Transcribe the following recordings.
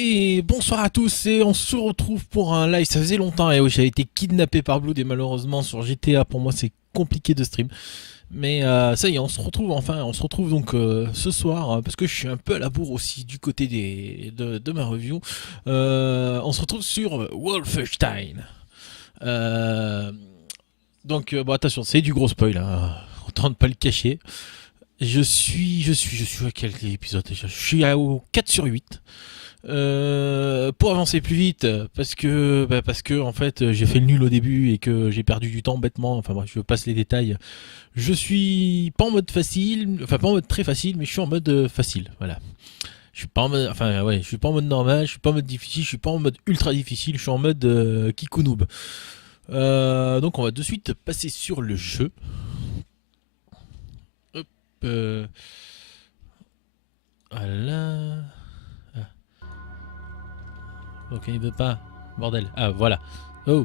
Et bonsoir à tous et on se retrouve pour un live. Ça faisait longtemps et oui, j'avais été kidnappé par Blood et malheureusement sur GTA pour moi c'est compliqué de stream. Mais ça y est, on se retrouve enfin, on se retrouve donc ce soir parce que je suis un peu à la bourre aussi du côté de ma review. On se retrouve sur Wolfenstein. Euh, bon attention, c'est du gros spoil, hein. Autant ne pas le cacher. Je suis à quel épisode déjà? Je suis au 4 sur 8. Pour avancer plus vite, parce que en fait j'ai fait le nul au début et que j'ai perdu du temps bêtement. Enfin bref, je passe les détails. Je suis pas en mode facile, enfin pas en mode très facile, mais je suis en mode facile. Voilà. Je suis pas en mode, enfin ouais, je suis pas en mode normal, je suis pas en mode difficile, je suis pas en mode ultra difficile, je suis en mode kikou noob. Donc on va de suite passer sur le jeu. Hop, voilà. Ok, il veut pas. Bordel. Ah, voilà. Oh,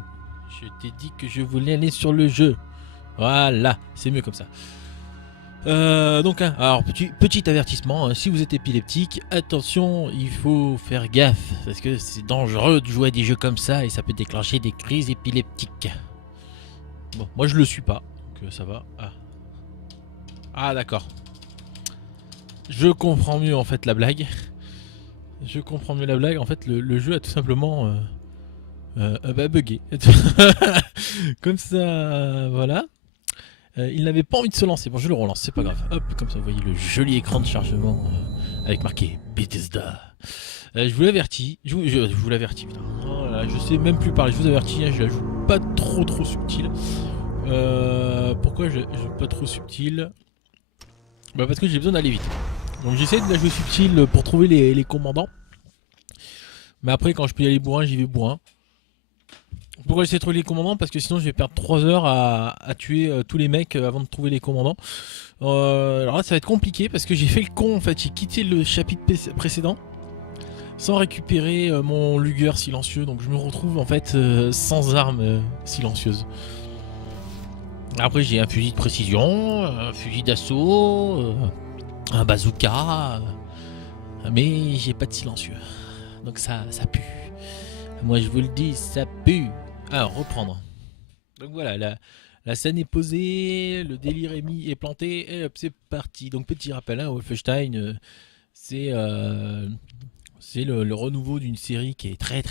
je t'ai dit que je voulais aller sur le jeu. Voilà, c'est mieux comme ça. Alors petit avertissement, hein, si vous êtes épileptique, attention, il faut faire gaffe, parce que c'est dangereux de jouer à des jeux comme ça et ça peut déclencher des crises épileptiques. Bon, moi je le suis pas, donc ça va. Ah d'accord. Je comprends mieux en fait la blague. Je comprends mieux la blague, en fait le jeu a tout simplement bugué. Comme ça, voilà. Il n'avait pas envie de se lancer. Bon, je le relance, c'est pas grave. Hop, comme ça, vous voyez le joli écran de chargement avec marqué Bethesda. Je vous l'avertis. Je vous l'avertis, putain. Oh là, je sais même plus parler. Je vous avertis, hein, je la joue pas trop subtil. Pourquoi je joue pas trop subtil? Bah, parce que j'ai besoin d'aller vite. Donc, j'essaie de la jouer subtil pour trouver les commandants. Mais après, quand je peux y aller bourrin, j'y vais bourrin. Pourquoi j'essaie de trouver les commandants? Parce que sinon je vais perdre 3 heures à tuer tous les mecs avant de trouver les commandants. Alors là ça va être compliqué parce que j'ai fait le con en fait, j'ai quitté le chapitre précédent sans récupérer mon Luger silencieux, donc je me retrouve en fait sans arme silencieuse. Après j'ai un fusil de précision, un fusil d'assaut, un bazooka, mais j'ai pas de silencieux. Donc ça pue. Moi je vous le dis, ça pue. Alors reprendre. Donc voilà, la scène est posée, le délire est planté, et hop, c'est parti. Donc petit rappel, hein, Wolfenstein, c'est le renouveau d'une série qui est très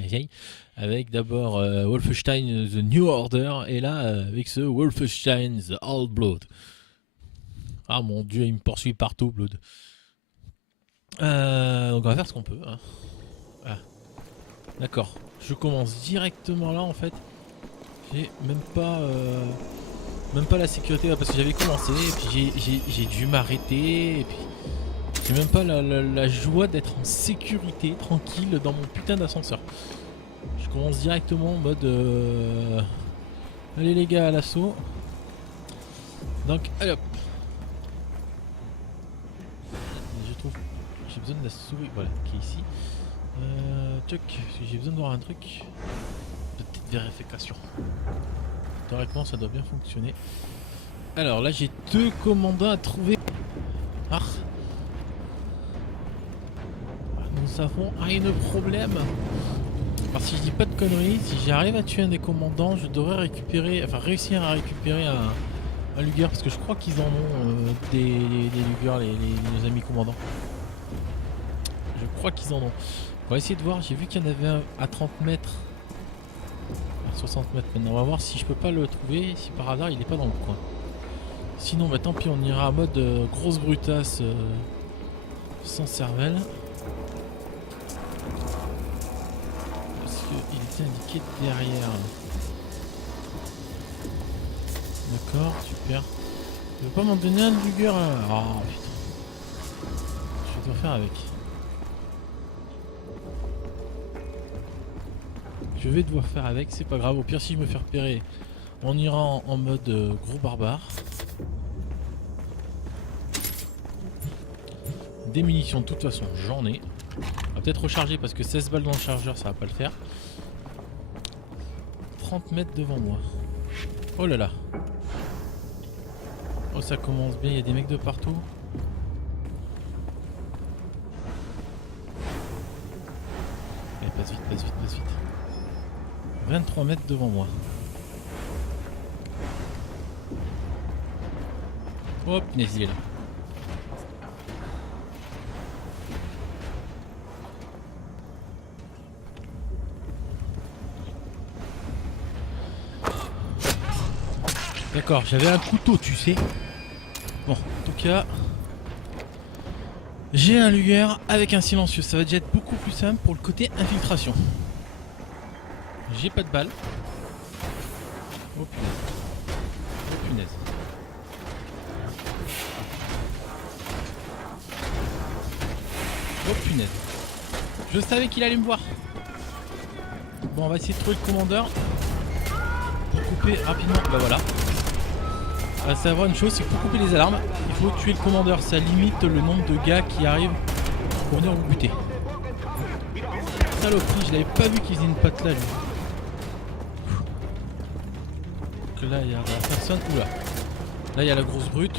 vieille, avec d'abord Wolfenstein The New Order, et là avec ce Wolfenstein The Old Blood. Ah mon dieu, il me poursuit partout, Blood. Donc on va faire ce qu'on peut. Hein. Ah. D'accord, je commence directement là en fait. J'ai même pas la sécurité là, parce que j'avais commencé et puis j'ai dû m'arrêter et puis j'ai même pas la joie d'être en sécurité tranquille dans mon putain d'ascenseur. Je commence directement en mode allez les gars, à l'assaut. Donc allez hop. Je trouve j'ai besoin de la souris, voilà, qui est ici. Tuck, j'ai besoin de voir un truc de petite vérification. Théoriquement ça doit bien fonctionner. Alors là j'ai 2 commandants à trouver. Ah. Nous avons un problème. Alors si je dis pas de conneries, si j'arrive à tuer un des commandants, je devrais récupérer, enfin réussir à récupérer un Luger, parce que je crois qu'ils en ont des Luger, les amis commandants. Je crois qu'ils en ont. On va essayer de voir, j'ai vu qu'il y en avait un à 30 mètres. À 60 mètres maintenant, on va voir si je peux pas le trouver, si par hasard il est pas dans le coin. Sinon bah tant pis, on ira en mode grosse brutasse sans cervelle. Parce qu'il était indiqué derrière. D'accord, super. Tu veux pas m'en donner un de Luger là? Oh putain. Je dois faire avec. Je vais devoir faire avec, c'est pas grave. Au pire, si je me fais repérer, on ira en mode gros barbare. Des munitions, de toute façon, j'en ai. On va peut-être recharger parce que 16 balles dans le chargeur, ça va pas le faire. 30 mètres devant moi. Oh là là. Oh, ça commence bien, il y a des mecs de partout. passe vite, passe vite, passe vite. 23 mètres devant moi. Hop, punaise, il est là. D'accord, j'avais un couteau, tu sais. Bon, en tout cas, j'ai un lugueur avec un silencieux. Ça va déjà être beaucoup plus simple pour le côté infiltration. J'ai pas de balles. Oh punaise. Oh punaise. Oh punaise. Je savais qu'il allait me voir. Bon, on va essayer de trouver le commandeur. Pour couper rapidement. Bah voilà. À savoir une chose, c'est que pour couper les alarmes, il faut tuer le commandeur. Ça limite le nombre de gars qui arrivent pour venir vous buter. Saloperie, je l'avais pas vu qu'il faisait une patte là lui. Donc là il y a personne. Oula. Là il y a la grosse brute.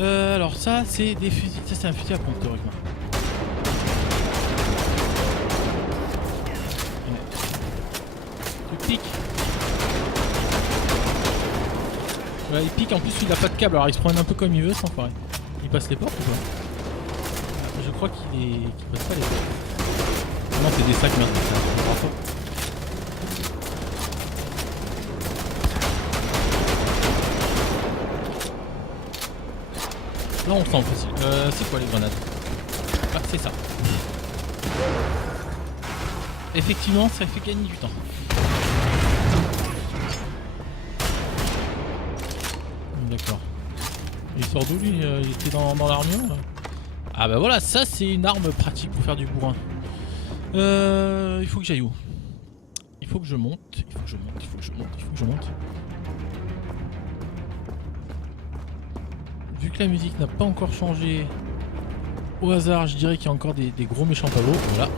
Alors ça c'est des fusils. Ça c'est un fusil à pompe théoriquement. Tu piques. Voilà, il pique, en plus il a pas de câble, alors il se promène un peu comme il veut sans foirer. Il passe les portes ou quoi? Je crois qu'il passe pas les portes. Non, c'est des sacs maintenant, c'est un bravo. Là on sent facile. C'est quoi les grenades? Ah, c'est ça. Effectivement, ça fait gagner du temps. D'accord. Il sort d'où lui? Il était dans l'armure là? Ah bah voilà, ça c'est une arme pratique pour faire du bourrin. Il faut que j'aille où? Il faut que je monte, il faut que je monte, il faut que je monte, il faut que je monte. Vu que la musique n'a pas encore changé, au hasard je dirais qu'il y a encore des gros méchants pavots, voilà.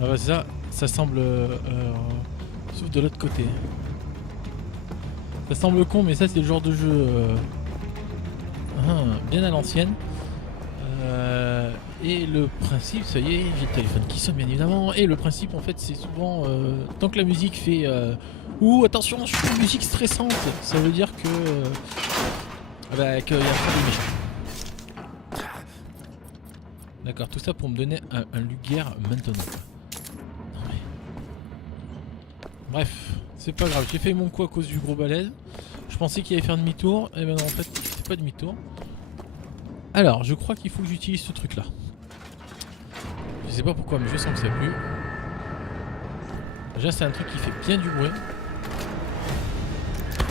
Ah bah ça semble... sauf de l'autre côté. Ça semble con, mais ça c'est le genre de jeu bien à l'ancienne. Et le principe, ça y est, j'ai le téléphone qui sonne bien évidemment. Et le principe en fait c'est souvent, tant que la musique fait ouh attention, je suis une musique stressante, ça veut dire que qu'il y a pas de méchants. D'accord, tout ça pour me donner un luguerre maintenant. Non mais... Bref. C'est pas grave, j'ai fait mon coup à cause du gros balèze. Je pensais qu'il allait faire demi-tour, et ben non en fait c'est pas demi-tour. Alors je crois qu'il faut que j'utilise ce truc là. Je sais pas pourquoi mais je sens que ça pue. Déjà c'est un truc qui fait bien du bruit.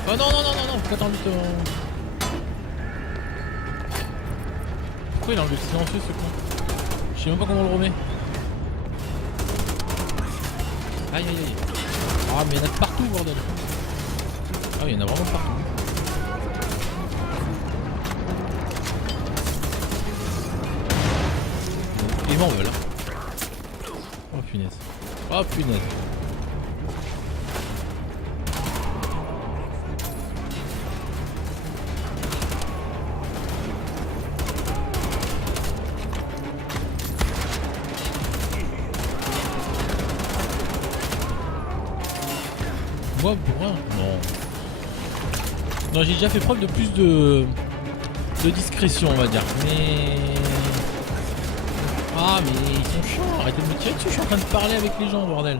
Oh non non non non non, pourquoi t'as envie de... Pourquoi il a enlevé le silencieux ce con? Je sais même pas comment on le remet. Aïe aïe aïe. Ah mais il y en a de partout bordel. Ah oui, il y en a vraiment partout. Ils m'en veulent. Oh punaise. Oh punaise. Moi bourrin? Non. Non, j'ai déjà fait preuve de plus de discrétion on va dire. Mais... Ah mais ils sont chiants, arrêtez de me tirer dessus, je suis en train de parler avec les gens bordel.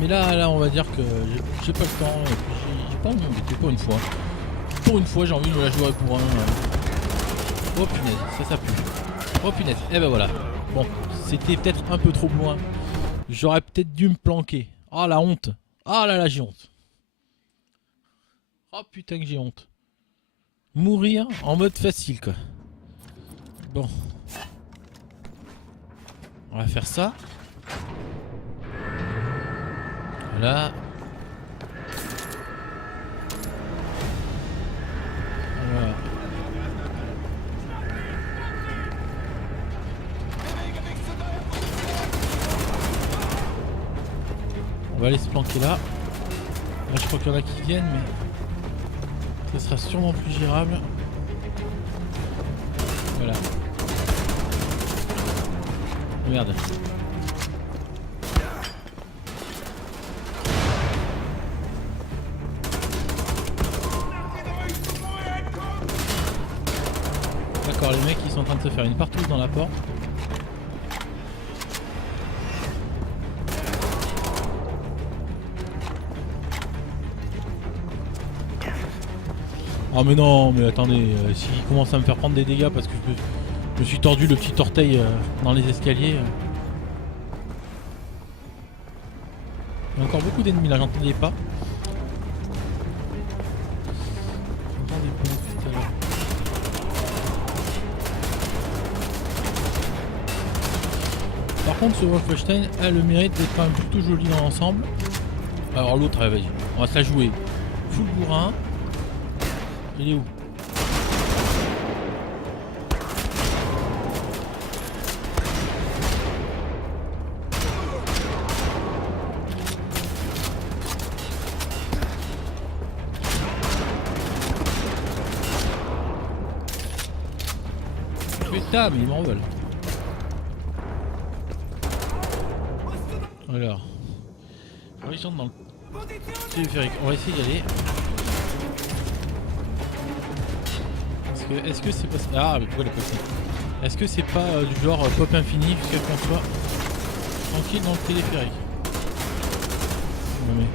Mais là on va dire que j'ai pas le temps et puis j'ai pas envie de m'embêter pour une fois. Pour une fois j'ai envie de me la jouer pour un... Oh punaise, ça pue. Oh punaise, et ben voilà. Bon, c'était peut-être un peu trop loin. J'aurais peut-être dû me planquer. Ah la honte. Ah là là j'ai honte. Oh putain que j'ai honte. Mourir en mode facile quoi. Bon. On va faire ça. Voilà. Voilà. On va aller se planquer là. Là je crois qu'il y en a qui viennent mais ce sera sûrement plus gérable. Voilà. Merde. D'accord, les mecs ils sont en train de se faire une partouze dans la porte. Oh mais non, mais attendez, s'il commence à me faire prendre des dégâts parce que je me suis tordu le petit orteil dans les escaliers. Il y a encore beaucoup d'ennemis là, j'entendais pas. J'entendais pas tout à l'heure. Par contre, ce Wolfenstein a le mérite d'être quand même plutôt joli dans l'ensemble. Alors l'autre, vas-y, on va se la jouer. Full bourrin. Il est où? Putain, mais ils m'en veulent. Alors, ils sont dans le téléphérique. On va essayer d'y aller. Est-ce que c'est pas... Ah, mais pourquoi elle est passée? Est-ce que c'est pas du genre pop infini jusqu'à ce qu'on soit tranquille dans le téléphérique? Non mais...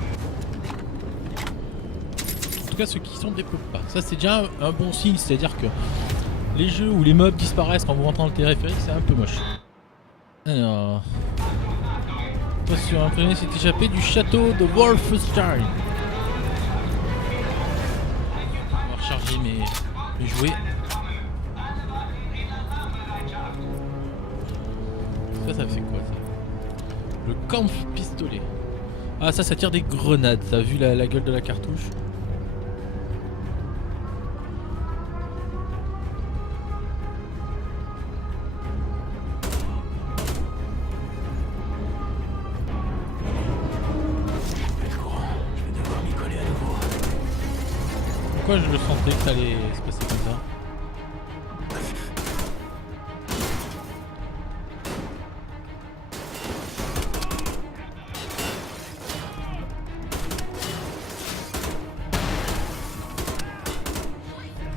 En tout cas, ceux qui sont dépopent pas. Ça, c'est déjà un bon signe, c'est-à-dire que les jeux où les mobs disparaissent quand vous rentrez dans le téléphérique, c'est un peu moche. Alors... Attention, un premier s'est échappé du château de Wolfenstein. On va recharger mes jouets. Ça fait quoi ça? Le Kampf pistolet. Ah ça tire des grenades, ça a vu la gueule de la cartouche. Pourquoi je le sentais que ça allait se passer comme ça?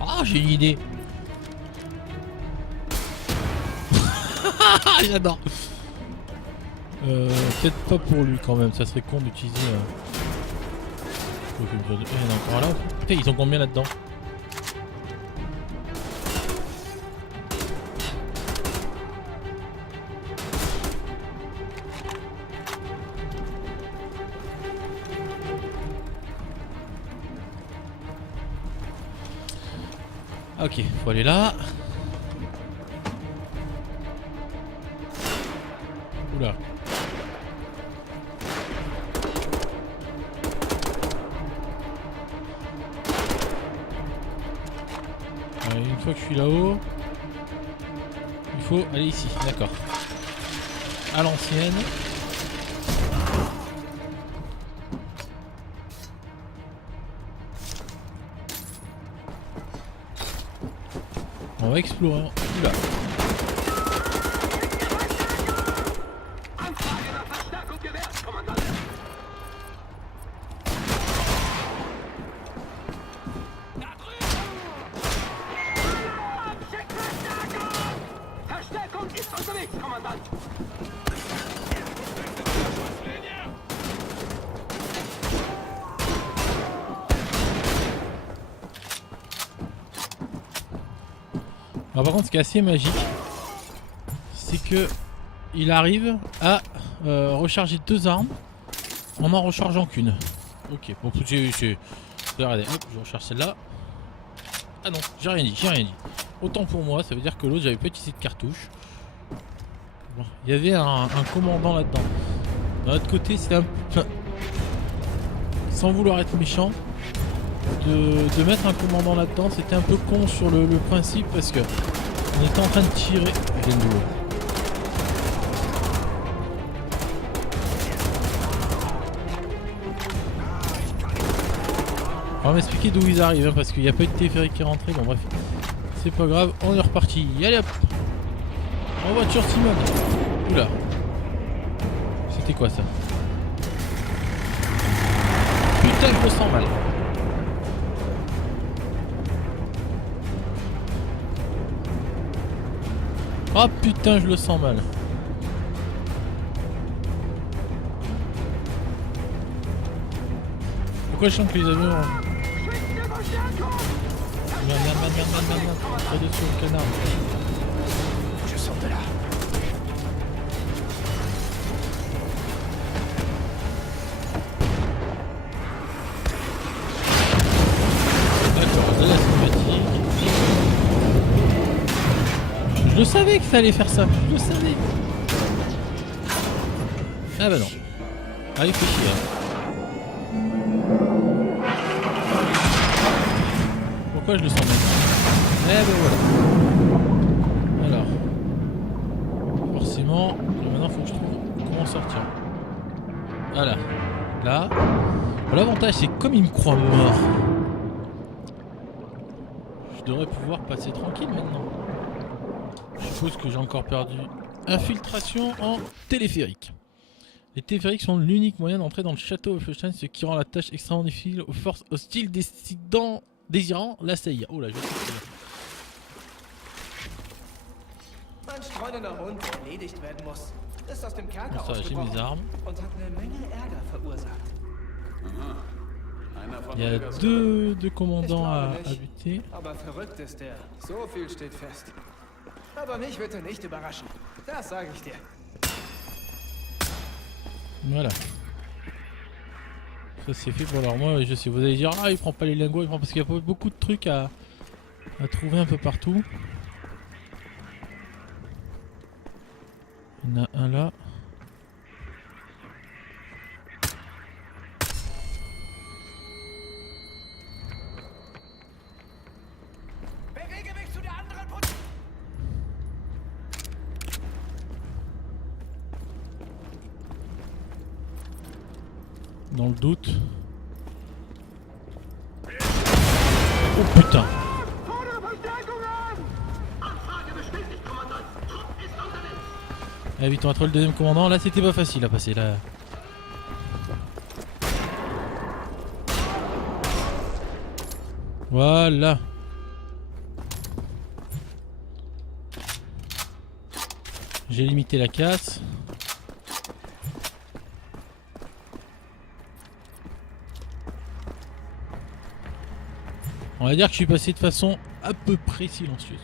Ah, j'ai une idée. J'adore. Peut-être pas pour lui quand même, ça serait con d'utiliser... Il y en a encore là. Putain, ils ont combien là-dedans? Ok, faut aller là. Oula. Une fois que je suis là-haut, il faut aller ici, d'accord. À l'ancienne. On va explorer. Oula. Alors par contre, ce qui est assez magique, c'est que il arrive à recharger 2 armes en n'en rechargeant qu'une. Ok, bon, regardez, hop, je recharge celle-là. Ah non, j'ai rien dit. Autant pour moi, ça veut dire que l'autre, j'avais pas utilisé de cartouche. Bon, il y avait un commandant là-dedans. D'un autre côté, c'était un peu... Sans vouloir être méchant, de mettre un commandant là-dedans, c'était un peu con sur le principe parce que on était en train de tirer. Je viens de l'eau. On va m'expliquer d'où ils arrivent hein, parce qu'il n'y a pas eu de téléphérique qui est rentré. Bon bref, c'est pas grave, on est reparti. Allez hop, en voiture Simone. Oula. C'était quoi ça? Putain, je me sens mal. Oh putain, je le sens mal. Pourquoi je sens que les avions... Merde. Pas dessus le canard. Je sors de là. D'accord, de la cinématique. Je le savais qu'il fallait faire ça. Je le savais. Ah bah non. Ah, il fait chier. Pourquoi je le sens maintenant? Eh ben voilà. Alors. Forcément, maintenant il faut que je trouve comment sortir. Voilà. Là. Bon, l'avantage c'est que comme il me croit mort, je devrais pouvoir passer tranquille maintenant. Je suppose que j'ai encore perdu. Infiltration en téléphérique. Les téléphériques sont l'unique moyen d'entrer dans le château Wolfenstein, ce qui rend la tâche extrêmement difficile aux forces hostiles désirant l'assaillir. Oh là, je vais Ein streunender Hund, der erledigt werden muss, ist aus dem Kerker Bon, ça, j'ai mes armes. und hat eine Menge Ärger verursacht. Il y a deux commandants à buter. Aber verrückt ist er. So viel steht fest. Aber mich wird er nicht überraschen. Das sage ich dir. Voilà. Ça c'est fait pour alors moi je sais. Vous allez dire ah il prend pas les lingots, il prend parce qu'il y a beaucoup de trucs à trouver un peu partout. Il y en a un là. Dans le doute. Oh putain. Ah vite on va trouver le deuxième commandant. Là c'était pas facile à passer là. Voilà. J'ai limité la casse. On va dire que je suis passé de façon à peu près silencieuse.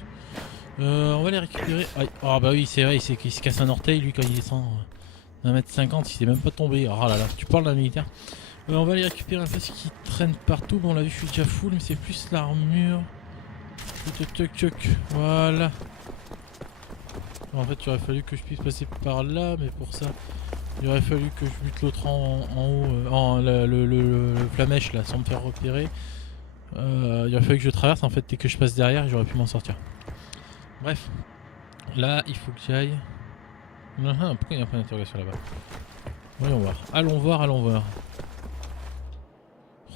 On va les récupérer. Ah bah oui c'est vrai, il se casse un orteil lui quand il descend d'un mètre 50, il s'est même pas tombé. Oh là là, tu parles d'un militaire. On va les récupérer un peu ce qui traîne partout. Bon on l'a vu, je suis déjà full, mais c'est plus l'armure. Voilà. En fait il aurait fallu que je puisse passer par là, mais pour ça il aurait fallu que je bute l'autre en haut, le flamèche là, sans me faire repérer. Il aurait fallu que je traverse en fait et que je passe derrière et j'aurais pu m'en sortir. Bref, là il faut que j'aille. Pourquoi il n'y a pas d'interrogation là-bas? Voyons voir. Allons voir, allons voir.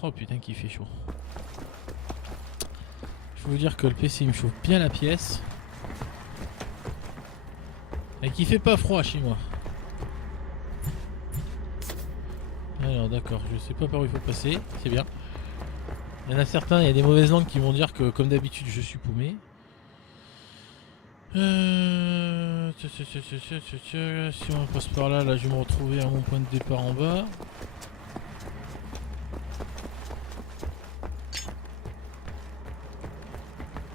Oh putain qu'il fait chaud. Je peux vous dire que le PC il me chauffe bien la pièce. Et qu'il fait pas froid chez moi. Alors d'accord, je sais pas par où il faut passer, c'est bien. Il y en a certains, il y a des mauvaises langues qui vont dire que comme d'habitude je suis paumé. Si on passe par là, là je vais me retrouver à mon point de départ en bas.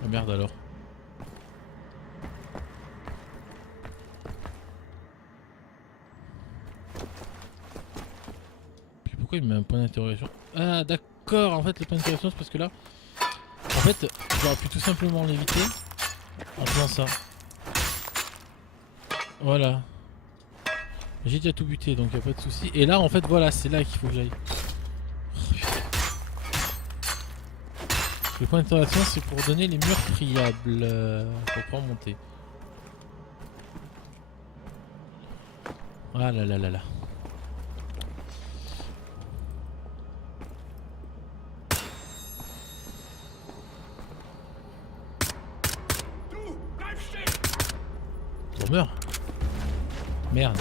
Ah merde alors. Puis pourquoi il me met un point d'interrogation? Ah d'accord, en fait le point d'interrogation c'est parce que là, en fait j'aurais pu tout simplement l'éviter en faisant ça. Voilà. J'ai déjà tout buté donc y a pas de souci. Et là en fait voilà, c'est là qu'il faut que j'aille. Oh, le point d'interrogation c'est pour donner les murs friables. Pour pouvoir monter. Ah là là là là. Bon, meurs. Merde.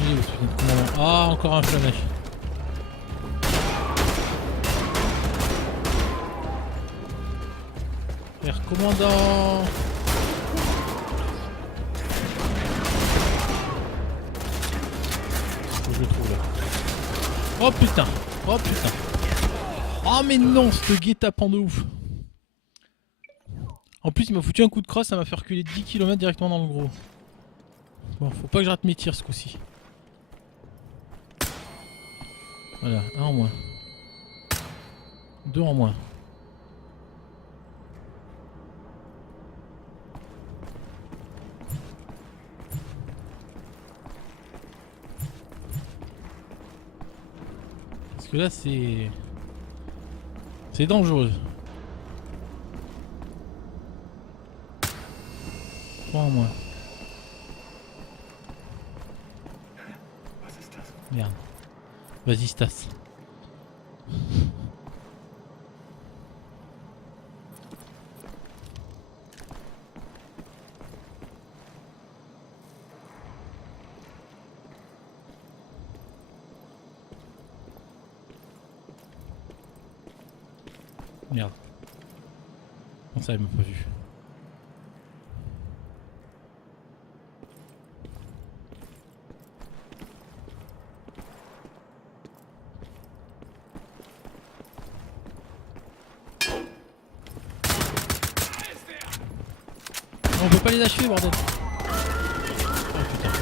Il est où, ce putain de commandant? Ah, encore un flamèche. Frère commandant. Faut que je le trouve là. Oh putain. Oh putain. Oh mais non, ce guet-apens de ouf. En plus il m'a foutu un coup de crosse, ça m'a fait reculer 10 km directement dans le gros. Bon, faut pas que je rate mes tirs ce coup-ci. Voilà, un en moins. Deux en moins. Parce que là c'est... C'est dangereux. 3 en moins. Merde. Vas-y Stas. Merde. Comment ça, il m'a pas vu? On peut pas les achever, bordel. Oh putain.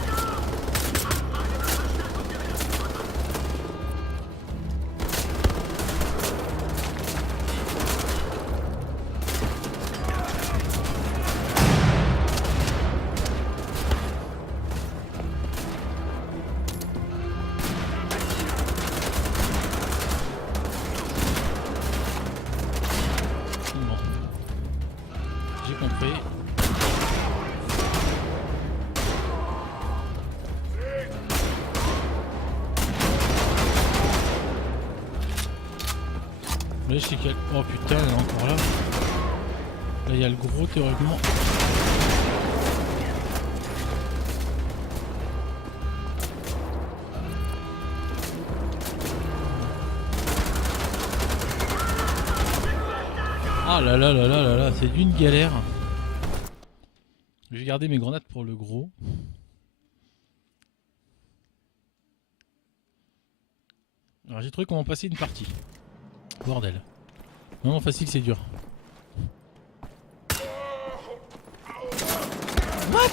Bon. J'ai compris. Là je sais qu'il y a... Oh putain, elle est encore là. Là il y a le gros théoriquement. Ah là là là là là là, c'est d'une galère. Je vais garder mes grenades pour le gros. Alors j'ai trouvé comment passer une partie. Bordel. Non, facile, c'est dur. What?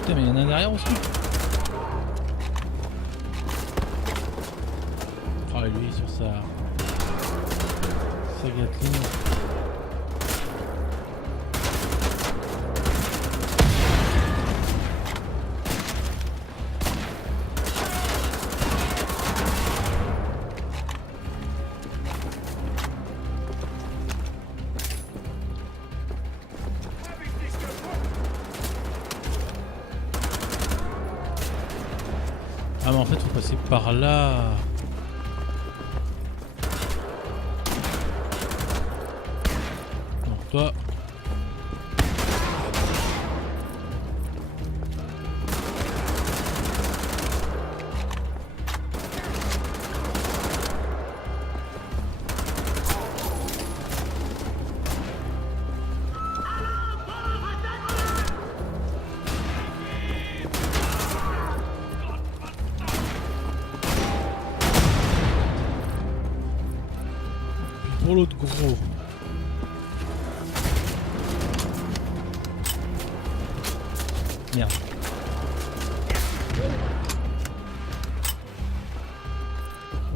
Putain, mais il y en a un derrière aussi. Ah, lui sur sa Gatling. Ah mais en fait faut passer par là. Non, toi. Pour l'autre gros. Merde.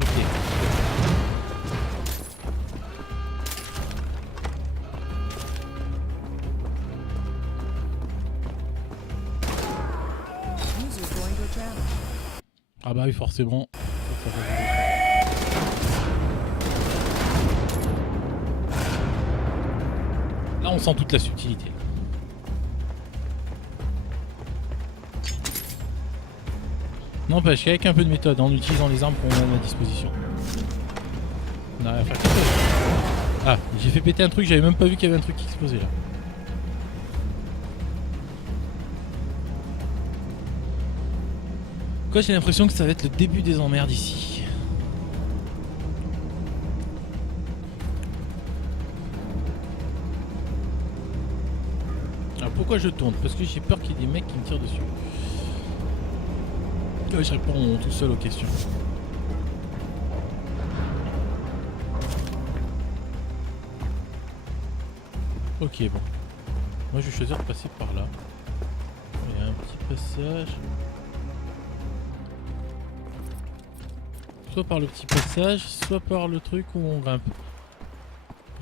Ok. Ah bah oui forcément. Là on sent toute la subtilité. N'empêche qu'avec un peu de méthode, en utilisant les armes qu'on a à notre disposition, on arrive à faire quelque chose. Ah, j'ai fait péter un truc, j'avais même pas vu qu'il y avait un truc qui explosait là. Quoi, j'ai l'impression que ça va être le début des emmerdes ici. Alors pourquoi je tourne? Parce que j'ai peur qu'il y ait des mecs qui me tirent dessus. Ouais, je réponds tout seul aux questions. Ok, bon. Moi je vais choisir de passer par là. Il y a un petit passage. Soit par le petit passage, soit par le truc où on grimpe.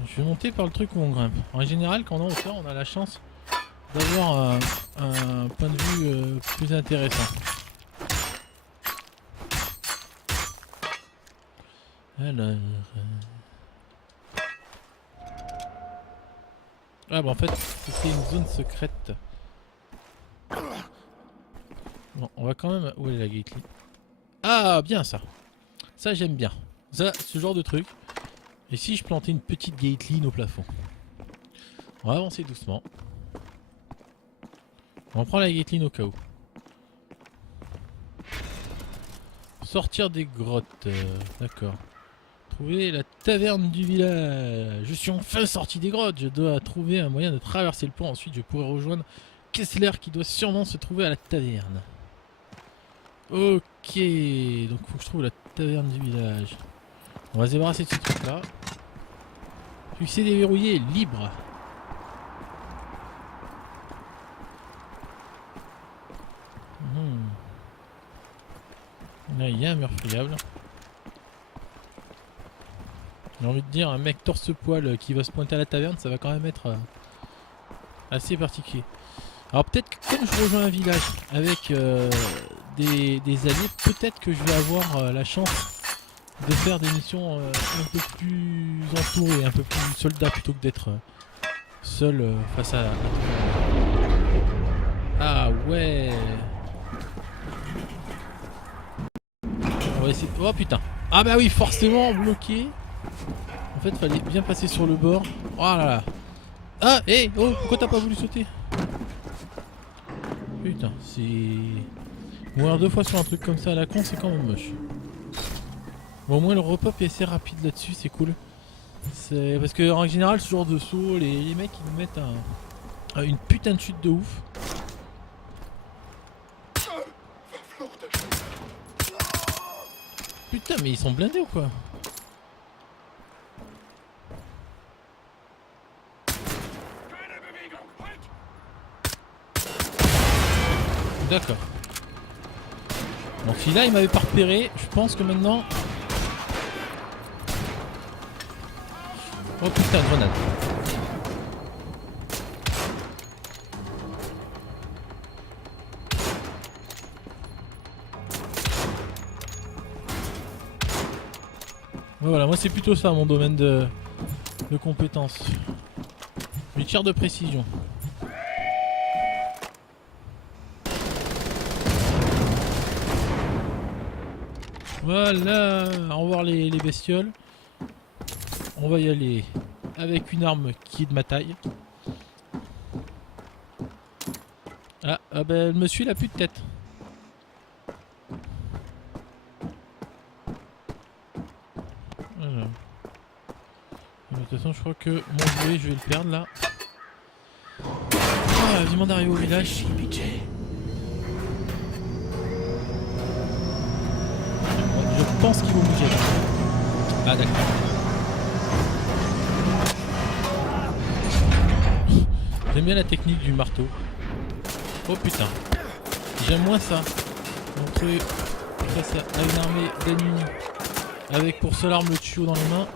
Je vais monter par le truc où on grimpe. En général, quand on est en hauteur, on a la chance d'avoir un point de vue plus intéressant. Alors... Ah bah en fait, c'était une zone secrète. Bon, on va quand même... Où est la gately? Ah, bien ça. Ça, j'aime bien. Ça, ce genre de truc. Et si je plantais une petite gately au plafond? On va avancer doucement. On prend la gately au cas où. Sortir des grottes. D'accord. Trouver la taverne du village. Je suis enfin sorti des grottes. Je dois trouver un moyen de traverser le pont. Ensuite, je pourrai rejoindre Kessler qui doit sûrement se trouver à la taverne. Ok. Donc, faut que je trouve la taverne du village. On va se débarrasser de ce truc là. Succès déverrouillé, libre. Là, il y a un mur friable. J'ai envie de dire, un mec torse-poil qui va se pointer à la taverne, ça va quand même être assez particulier. Alors peut-être que comme je rejoins un village avec des alliés, peut-être que je vais avoir la chance de faire des missions un peu plus entourées, un peu plus soldats plutôt que d'être seul face à tout le monde. Ah ouais. On va essayer... Oh putain. Ah bah oui, forcément bloqué. En fait, fallait bien passer sur le bord. Oh là là. Ah, hé, oh, pourquoi t'as pas voulu sauter? Putain, c'est... Mourir 2 fois sur un truc comme ça à la con, c'est quand même moche. Bon, au moins le repop est assez rapide là-dessus, c'est cool. C'est... Parce que en général, ce genre de saut, les mecs ils nous mettent une putain de chute de ouf. Putain, mais ils sont blindés ou quoi? D'accord. Donc si là il m'avait pas repéré, je pense que maintenant... Oh putain, grenade. Ouais, voilà, moi c'est plutôt ça mon domaine de compétences. 8 tirs de précision. Voilà, au revoir les bestioles. On va y aller avec une arme qui est de ma taille. Ah bah elle me suit, elle a plus de tête. Voilà. De toute façon je crois que mon jouet je vais le perdre là. Ah, vivement d'arriver au village. Je pense qu'ils vont bouger là. Ah d'accord. J'aime bien la technique du marteau. Oh putain. J'aime moins ça. Montrer face à une armée d'ennemis avec pour seule arme le tuyau dans les mains.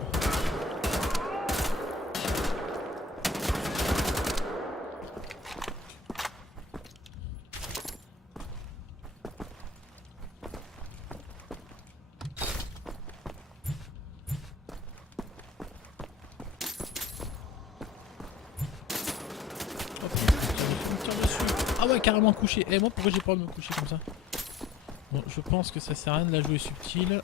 ouais, carrément couché. Eh, moi, pourquoi j'ai pas de me coucher comme ça? Bon, je pense que ça sert à rien de la jouer subtile.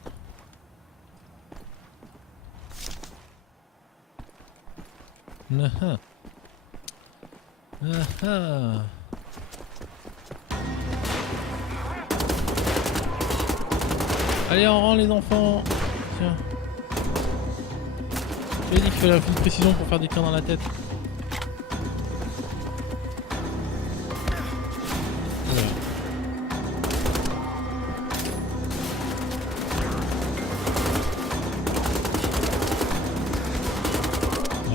Allez, en rang les enfants. Tiens. J'ai dit qu'il fallait une précision pour faire des tirs dans la tête.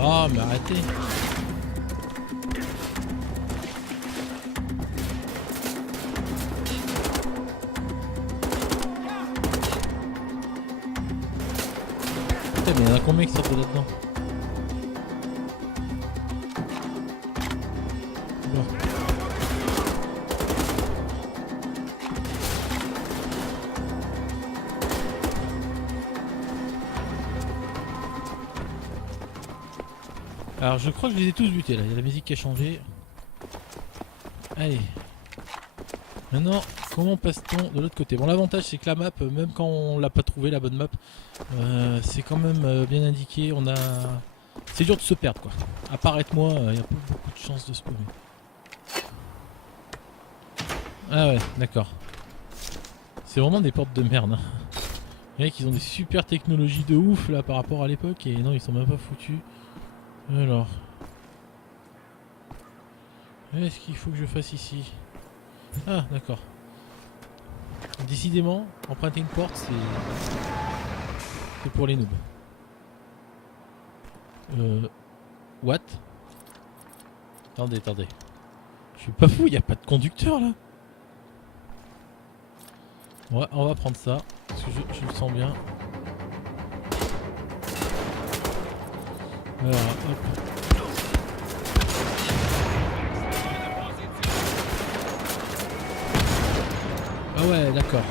Oh, mais arrêtez. Putain, mais il y en a combien qui sortent de là-dedans? Bon. Alors je crois que je les ai tous butés là, il y a la musique qui a changé. Allez. Maintenant, comment passe-t-on de l'autre côté? Bon, l'avantage c'est que la map, même quand on l'a pas trouvé la bonne map, c'est quand même bien indiqué. On a... C'est dur de se perdre quoi. Apparaître-moi, il n'y a pas beaucoup de chances de se spawner. Ah ouais, d'accord. C'est vraiment des portes de merde. Hein. Les mecs, ils ont des super technologies de ouf là par rapport à l'époque et non, ils sont même pas foutus. Alors, qu'est-ce qu'il faut que je fasse ici? Ah, d'accord. Décidément, emprunter une porte, c'est pour les noobs. What? Attendez. Je suis pas fou, il n'y a pas de conducteur là. Ouais, on va prendre ça, parce que je le sens bien. Alors, hop. Ah ouais, d'accord.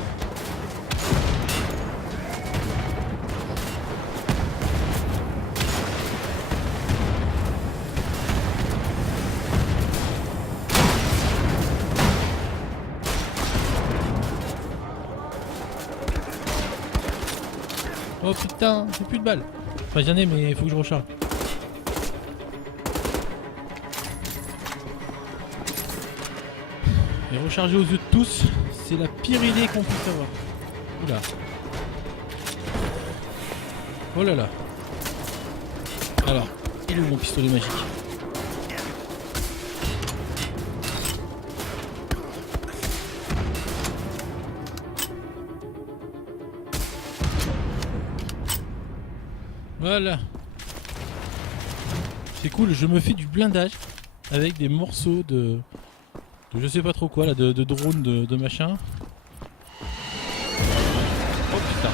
Oh putain, j'ai plus de balles. Enfin j'en ai mais il faut que je recharge. Et recharger aux yeux de tous, c'est la pire idée qu'on puisse avoir. Oula. Oh là là. Alors, il est où mon pistolet magique? Voilà. C'est cool, je me fais du blindage avec des morceaux de je sais pas trop quoi là, de drone de machin. Oh putain.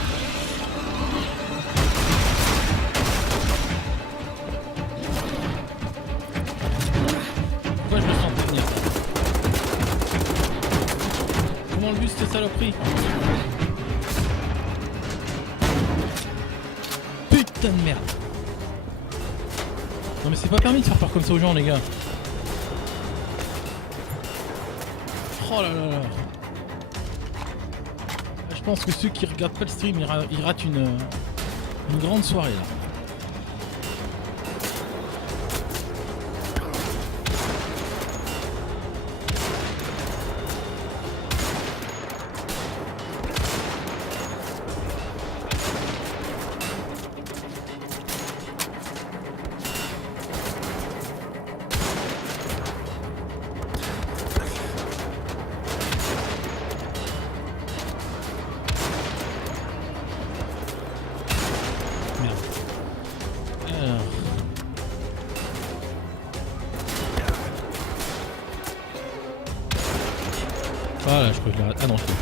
Pourquoi je me sens venir? Comment le bus cette saloperie? Putain de merde. Non mais c'est pas permis de faire peur comme ça aux gens les gars. Oh là là là. Je pense que ceux qui regardent pas le stream ils ratent une grande soirée là. Voilà, je crois que je l'arrête. Ah non, je l'ai.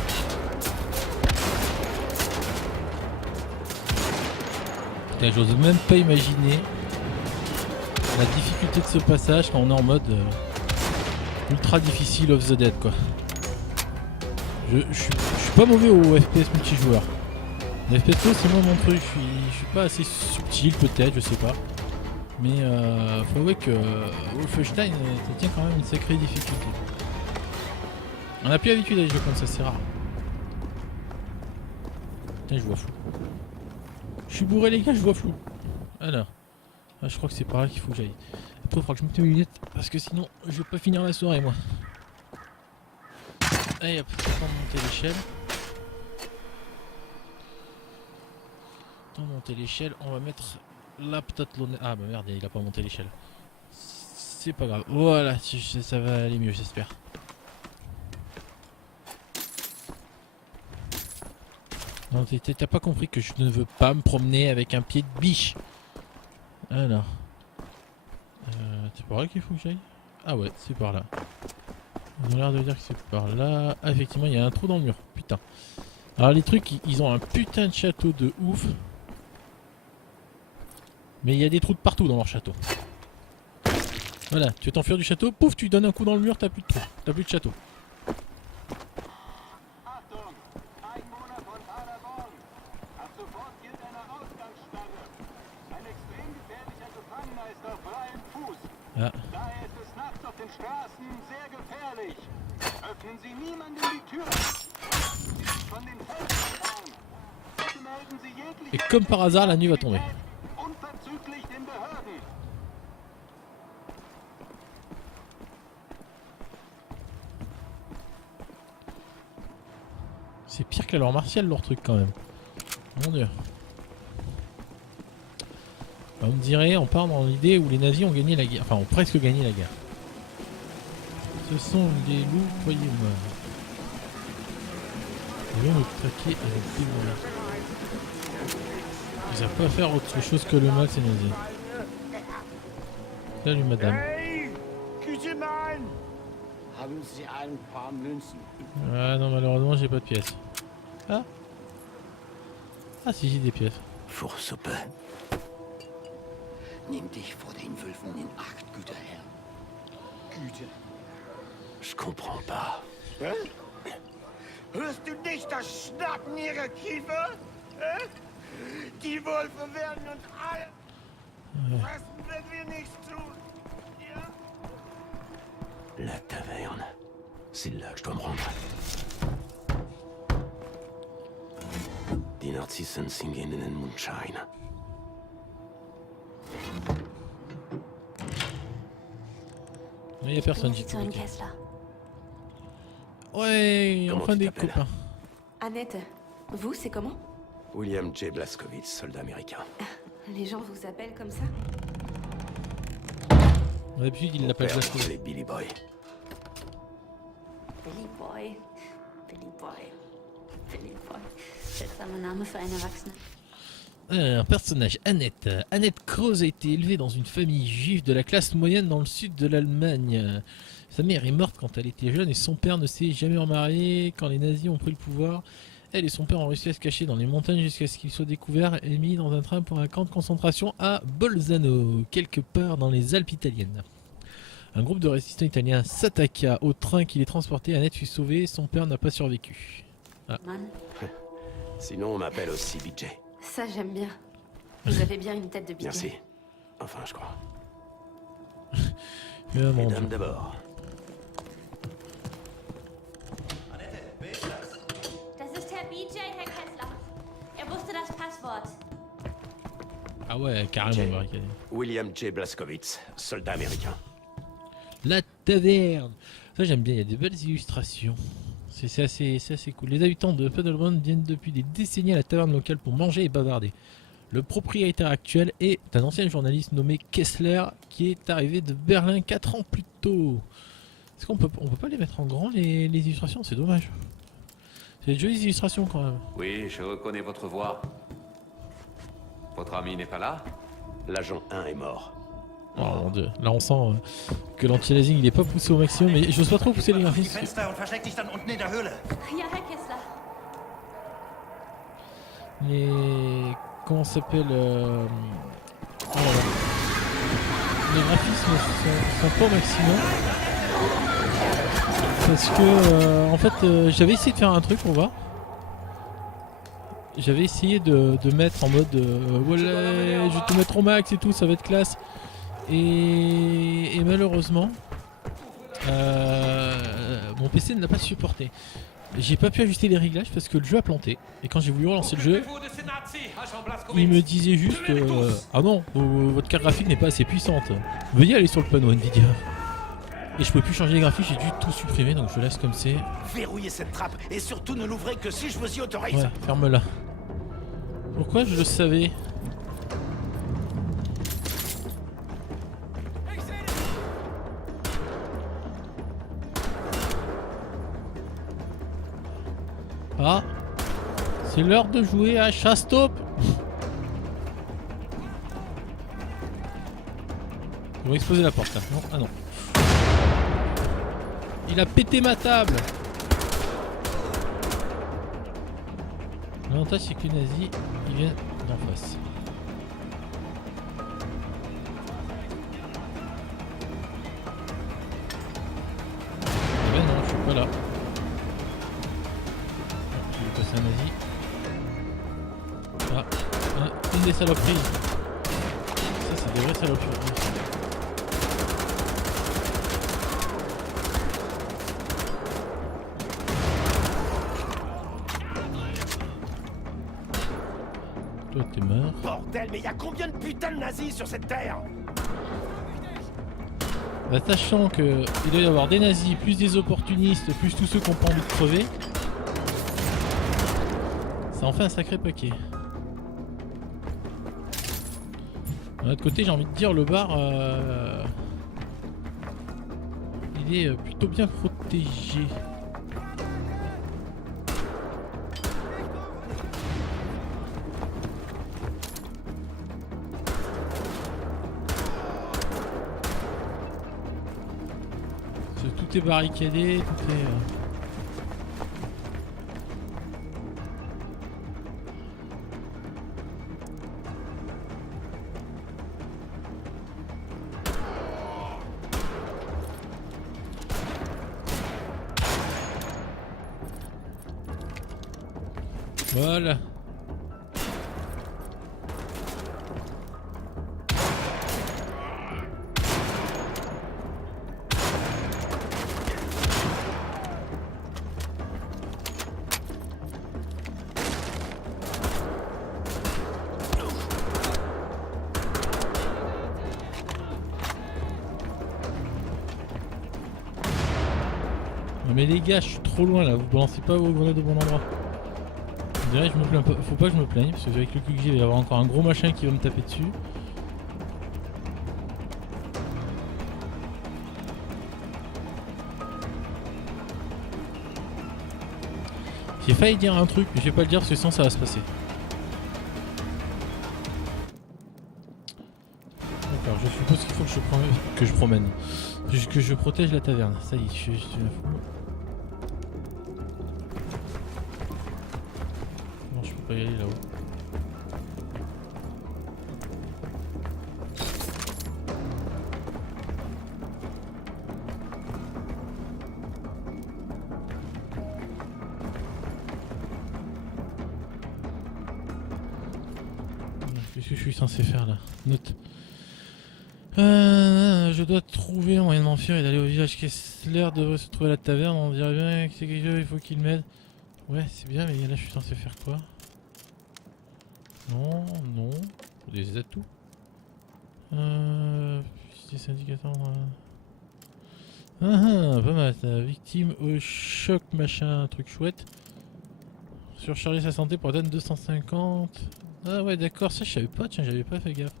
Putain, j'ose même pas imaginer la difficulté de ce passage quand on est en mode ultra difficile of the dead quoi. Je suis pas mauvais au FPS multijoueur. Le FPS c'est moi mon truc, je suis pas assez subtil peut-être, je sais pas. Mais faut avouer que Wolfenstein ça tient quand même une sacrée difficulté. On a plus l'habitude à des jeux comme ça, c'est rare. Putain, je vois flou. Je suis bourré les gars, je vois flou. Alors. Ah, je crois que c'est par là qu'il faut que j'aille. Après, il faudra que je mette mes lunettes parce que sinon, je vais pas finir la soirée moi. Allez hop, on va monter l'échelle. On va monter l'échelle, on va mettre la peut-être l'honneur. Ah bah merde, il a pas monté l'échelle. C'est pas grave. Voilà, ça va aller mieux, j'espère. Non, t'as pas compris que je ne veux pas me promener avec un pied de biche. Alors. C'est par là qu'il faut que j'aille? Ah ouais, c'est par là. Ils ont l'air de dire que c'est par là. Ah, effectivement, il y a un trou dans le mur. Putain. Alors les trucs, ils ont un putain de château de ouf. Mais il y a des trous de partout dans leur château. Voilà, tu veux t'enfuir du château, pouf, tu donnes un coup dans le mur, t'as plus de trou, t'as plus de château. Ah. Et comme par hasard, la nuit va tomber. C'est pire que la loi martiale leur truc quand même. Mon dieu. On me dirait, on part dans l'idée où les nazis ont gagné la guerre. Enfin, ont presque gagné la guerre. Ce sont des loups, croyez-moi. Ils vont me traquer avec des moyens. Ils savent pas faire autre chose que le mal, ces nazis. Salut madame. Ah non, malheureusement j'ai pas de pièces. Ah. Ah si, j'ai des pièces. Fursuppe. Nimm dich vor den Wölfen in Acht, guter Herr. Güte. Je comprends pas. Hä? Hörst du nicht das Schnappen ihrer Kiefer? Hä? Die Wölfe werden uns alle fressen, wenn wir nichts tun. Ja? La taverne. C'est là que je dois me rendre. Die Narzissen singen in den Mundschein. Il n'y a personne du tout. Ouais, Comment enfin tu des t'appelles? copains. Annette, vous, c'est comment? William J. Blazkowicz, soldat américain. Les gens vous appellent comme ça? D'habitude, il Mon l'appelle père Blasco. m'appelait Billy Boy. Billy Boy. Billy Boy. Billy Boy. Seltsamer Name für einen Erwachsenen. Un personnage, Annette. Annette Krause a été élevée dans une famille juive de la classe moyenne dans le sud de l'Allemagne. Sa mère est morte quand elle était jeune et son père ne s'est jamais remarié. Quand les nazis ont pris le pouvoir, elle et son père ont réussi à se cacher dans les montagnes jusqu'à ce qu'ils soient découverts et mis dans un train pour un camp de concentration à Bolzano, quelque part dans les Alpes italiennes. Un groupe de résistants italiens s'attaqua au train qui les transportait. Annette fut sauvée, son père n'a pas survécu. Ah. Mann, Sinon, on m'appelle aussi BJ. ça j'aime bien. Vous avez bien une tête de bidet. Merci. Enfin, je crois. Mon Dieu. Mesdames d'abord. Das ist Herr BJ, Herr Kessler. Er wusste das Passwort. Ah ouais, carrément barricadé. William J. Blazkowicz, soldat américain. La taverne. Ça j'aime bien, il y a des belles illustrations. C'est assez cool. Les habitants de Puddlebrand viennent depuis des décennies à la taverne locale pour manger et bavarder. Le propriétaire actuel est un ancien journaliste nommé Kessler qui est arrivé de Berlin 4 ans plus tôt. Est-ce qu'on peut pas les mettre en grand les illustrations? C'est dommage. C'est de jolies illustrations quand même. Oui, je reconnais votre voix. Votre ami n'est pas là? L'agent 1 est mort. Oh mon dieu, là on sent que l'anti-aliasing il est pas poussé au maximum, mais j'ose pas trop pousser les Die graphismes. Fenster und versteck dich dann unten in der Höhle. Ja, Herr Kessler. Les... Comment ça s'appelle oh là là. Les graphismes sont pas au maximum. Parce que en fait j'avais essayé de faire un truc pour voir. J'avais essayé de mettre en mode voilà, je vais te mettre au max et tout, ça va être classe. Et malheureusement mon PC ne l'a pas supporté. J'ai pas pu ajuster les réglages parce que le jeu a planté. Et quand j'ai voulu relancer le jeu, il me disait juste ah non, votre carte graphique n'est pas assez puissante. Veuillez aller sur le panneau Nvidia. Et je peux plus changer les graphiques, j'ai dû tout supprimer donc je laisse comme c'est. Verrouillez cette trappe et surtout ne l'ouvrez que si je vous y autorise. Ouais, ferme-la. Pourquoi je le savais? Ah, c'est l'heure de jouer à chasse-taupe. Ils vont exploser la porte là. Non, ah non. Il a pété ma table. L'avantage c'est que les nazis, ils viennent d'en face. Eh ben non, je suis pas là. Je vais passer un nazi. Ah, une des saloperies. Ça c'est des vraies saloperies. Toi t'es mort. Bordel, mais y a combien de putains de nazis sur cette terre? Bah, sachant que il doit y avoir des nazis, plus des opportunistes, plus tous ceux qui n'ont pas envie de crever. Ça en fait un sacré paquet. D'un autre côté, j'ai envie de dire, le bar, il est plutôt bien protégé. Tout est barricadé, tout est... Voilà. Non mais les gars, je suis trop loin là, vous balancez pas vos grenades au bon endroit. Je dirais, je me plains pas, faut pas que je me plaigne, parce que avec le coup que j'ai, il va y avoir encore un gros machin qui va me taper dessus. J'ai failli dire un truc, mais je vais pas le dire parce que sinon ça va se passer. D'accord, je suppose qu'il faut que je promène. Que je protège la taverne. Ça y est, je suis un fou. Non, je peux pas y aller là-haut. Qu'est-ce que je suis censé faire là? Note. Je dois trouver un moyen de m'enfuir et d'aller au village Kessler, devrait se trouver à la taverne, on dirait bien que c'est quelque chose, il faut qu'il m'aide. Ouais, c'est bien, mais là je suis censé faire quoi? Non, non, faut des atouts. Des indicateurs. Ah, pas mal, ça. Victime au choc, machin, un truc chouette. Surcharger sa santé pour atteindre 250. Ah ouais, d'accord, ça je savais pas, tiens, j'avais pas fait gaffe.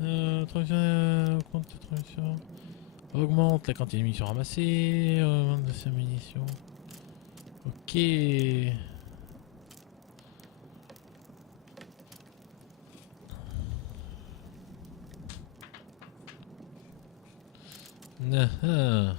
Compte de transaction. Augmente la quantité de munitions ramassées. Augmente de sa munitions. Ok. Ah.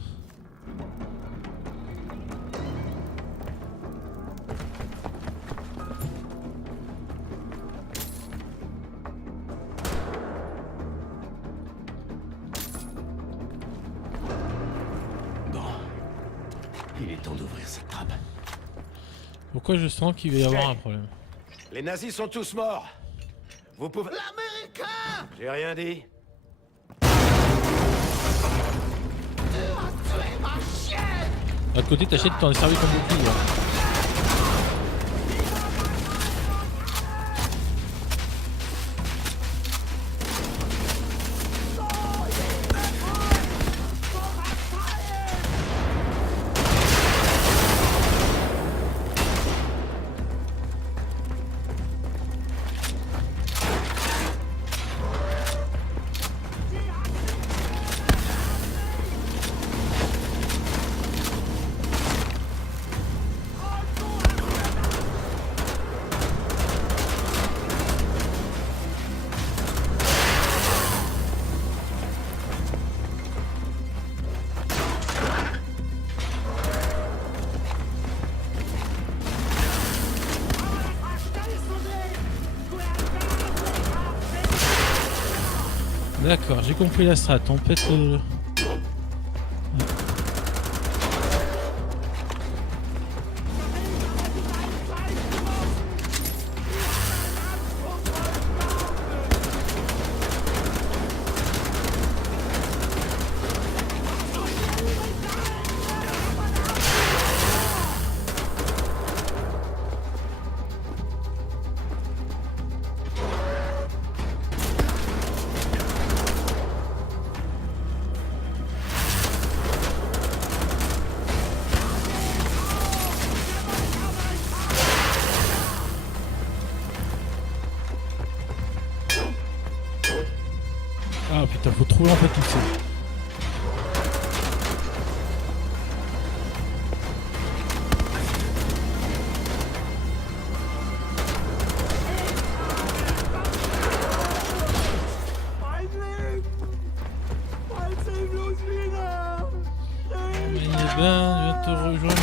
Il est temps d'ouvrir cette trappe. Pourquoi je sens qu'il va y avoir un problème? Les nazis sont tous morts. Vous pouvez... L'Américain! J'ai rien dit. Tu as tué ma chienne! À côté, t'achètes, t'en es servi comme bouclier. Hein. D'accord, j'ai compris la strat. On pète le... Ah putain, faut trouver en fait tout ça. Il est bien, je viens te rejoindre.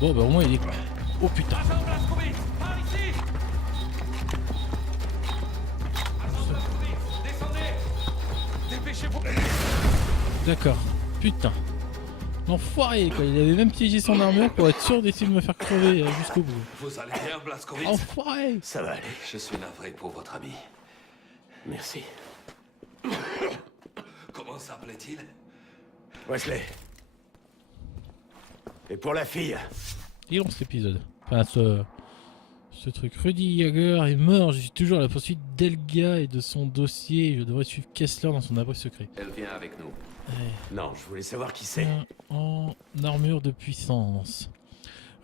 Bon bah au moins il est... Oh putain. D'accord, putain. L'enfoiré quoi, il avait même piégé son armure pour être sûr d'essayer de me faire crever jusqu'au bout. Vous allez bien, Blazkowicz? Enfoiré. Ça va aller. Je suis navré pour votre ami. Merci. Comment s'appelait-il? Wesley. Et pour la fille? Il est long cet épisode. Enfin ce truc. Rudy Jaeger est mort, je suis toujours à la poursuite d'Helga et de son dossier. Je devrais suivre Kessler dans son abri secret. Elle vient avec nous. Non, je voulais savoir qui c'est. En armure de puissance.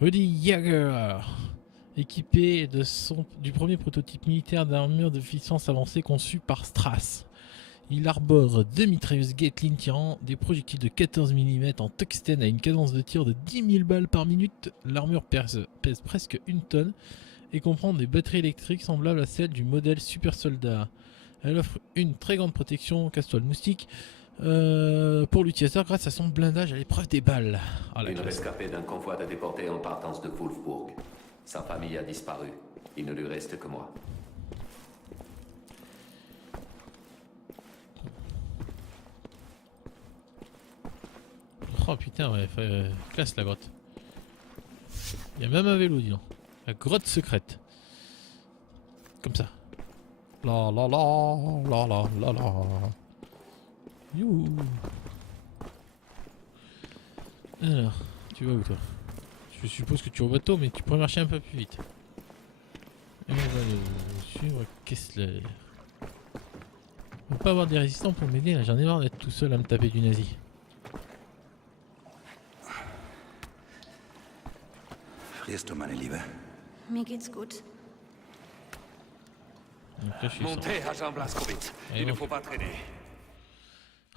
Rudy Jaeger, équipé du premier prototype militaire d'armure de puissance avancée conçu par Strass. Il arbore deux mitrailleuses Gatling tirant des projectiles de 14 mm en tungstène à une cadence de tir de 10 000 balles par minute. L'armure pèse presque 1 tonne et comprend des batteries électriques semblables à celles du modèle Super Soldat. Elle offre une très grande protection casse-toile moustique pour l'utilisateur grâce à son blindage à l'épreuve des balles. Ah, Une rescapée d'un convoi de déportés en partance de Wolfsburg. Sa famille a disparu. Il ne lui reste que moi. Oh putain, ouais, classe la grotte. Il y a même un vélo, dis donc. La grotte secrète. Comme ça. La la la la la la la. Youhou. Alors, tu vas où toi? Je suppose que tu es au bateau, mais tu pourrais marcher un peu plus vite. Et on va le suivre Kessler. On peut pas avoir des résistants pour m'aider là, j'en ai marre d'être tout seul à me taper du nazi. Frierst du, meine Liebe? Mir geht's gut. Donc là, je suis sans. Montez, agent Blazkowicz. Et Il ne donc. faut pas traîner.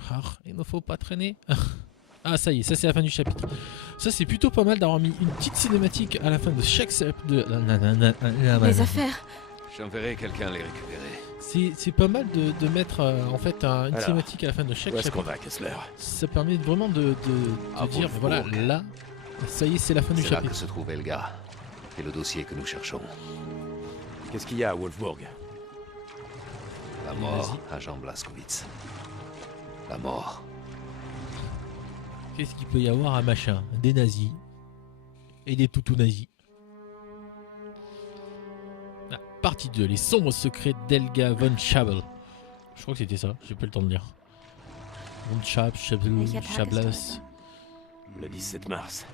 Ah, il ne faut pas traîner. Ah ça y est, ça c'est la fin du chapitre. Ça c'est plutôt pas mal d'avoir mis une petite cinématique à la fin de chaque Les affaires. J'enverrai quelqu'un les récupérer. C'est pas mal de mettre en fait une cinématique à la fin de chaque Où est-ce qu'on chapitre. va, Kessler? Ça permet vraiment de À dire Wolfsburg. voilà, là, ça y est, c'est la fin du C'est là que chapitre. se trouve Helga. Et le dossier que nous cherchons. Qu'est-ce qu'il y a à Wolfsburg? La mort, agent Blazkowicz. La mort. Qu'est-ce qu'il peut y avoir à machin? Des nazis. Et des toutous nazis. Ah, partie 2, les sombres secrets d'Helga von Schabel. Je crois que c'était ça, j'ai pas le temps de lire. Von Schabel, Welcher Tag ist Schablas. heute? Le 17 mars.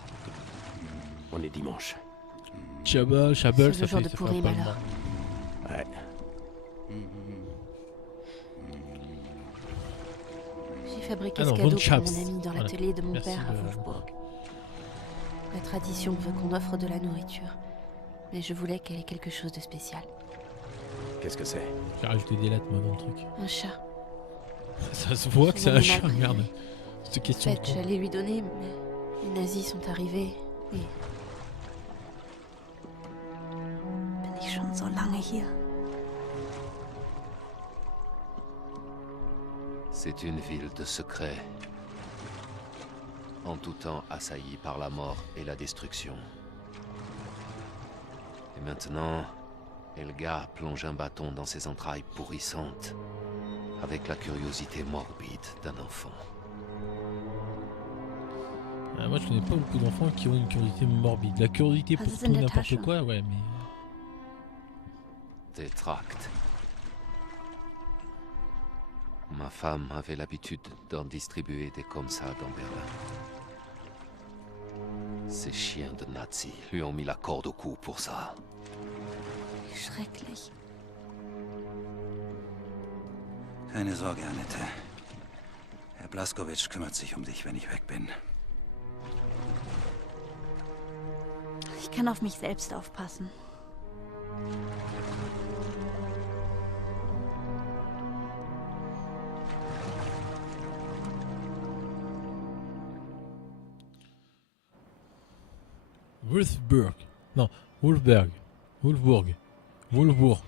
On est dimanche. Chabal, C'est ça le fait, jour de ça fait un Purim, peu alors. mal. Ouais. J'ai fabriqué Ah ce non, cadeau Von pour Chaps. mon ami dans Voilà. l'atelier de mon Merci père à de- Wolfsburg. La tradition veut qu'on offre de la nourriture, mais je voulais qu'elle ait quelque chose de spécial. Qu'est-ce que c'est? J'ai rajouté des lettres moi dans le truc. Un chat. Ça se voit que c'est un mon chat, animal merde. préféré. C'est En question de fait, con. j'allais lui donner, mais les nazis sont arrivés et... Bin ich schon so lange hier? C'est une ville de secrets. En tout temps assaillie par la mort et la destruction. Et maintenant, Helga plonge un bâton dans ses entrailles pourrissantes, avec la curiosité morbide d'un enfant. Moi je connais pas beaucoup d'enfants qui ont une curiosité morbide. La curiosité Ah, pour ça, c'est tout une n'importe tâche. quoi, ouais, mais... Des tracts. Ma femme avait l'habitude d'en distribuer des comme ça dans Berlin. Ces chiens de nazis lui ont mis la corde au cou pour ça. Schrecklich. Keine Sorge, Annette. Herr Blaskowitsch kümmert sich um dich, wenn ich weg bin. Ich kann auf mich selbst aufpassen. Wolfsburg. Non, Wolfberg. Wolfburg. Wolfbourg.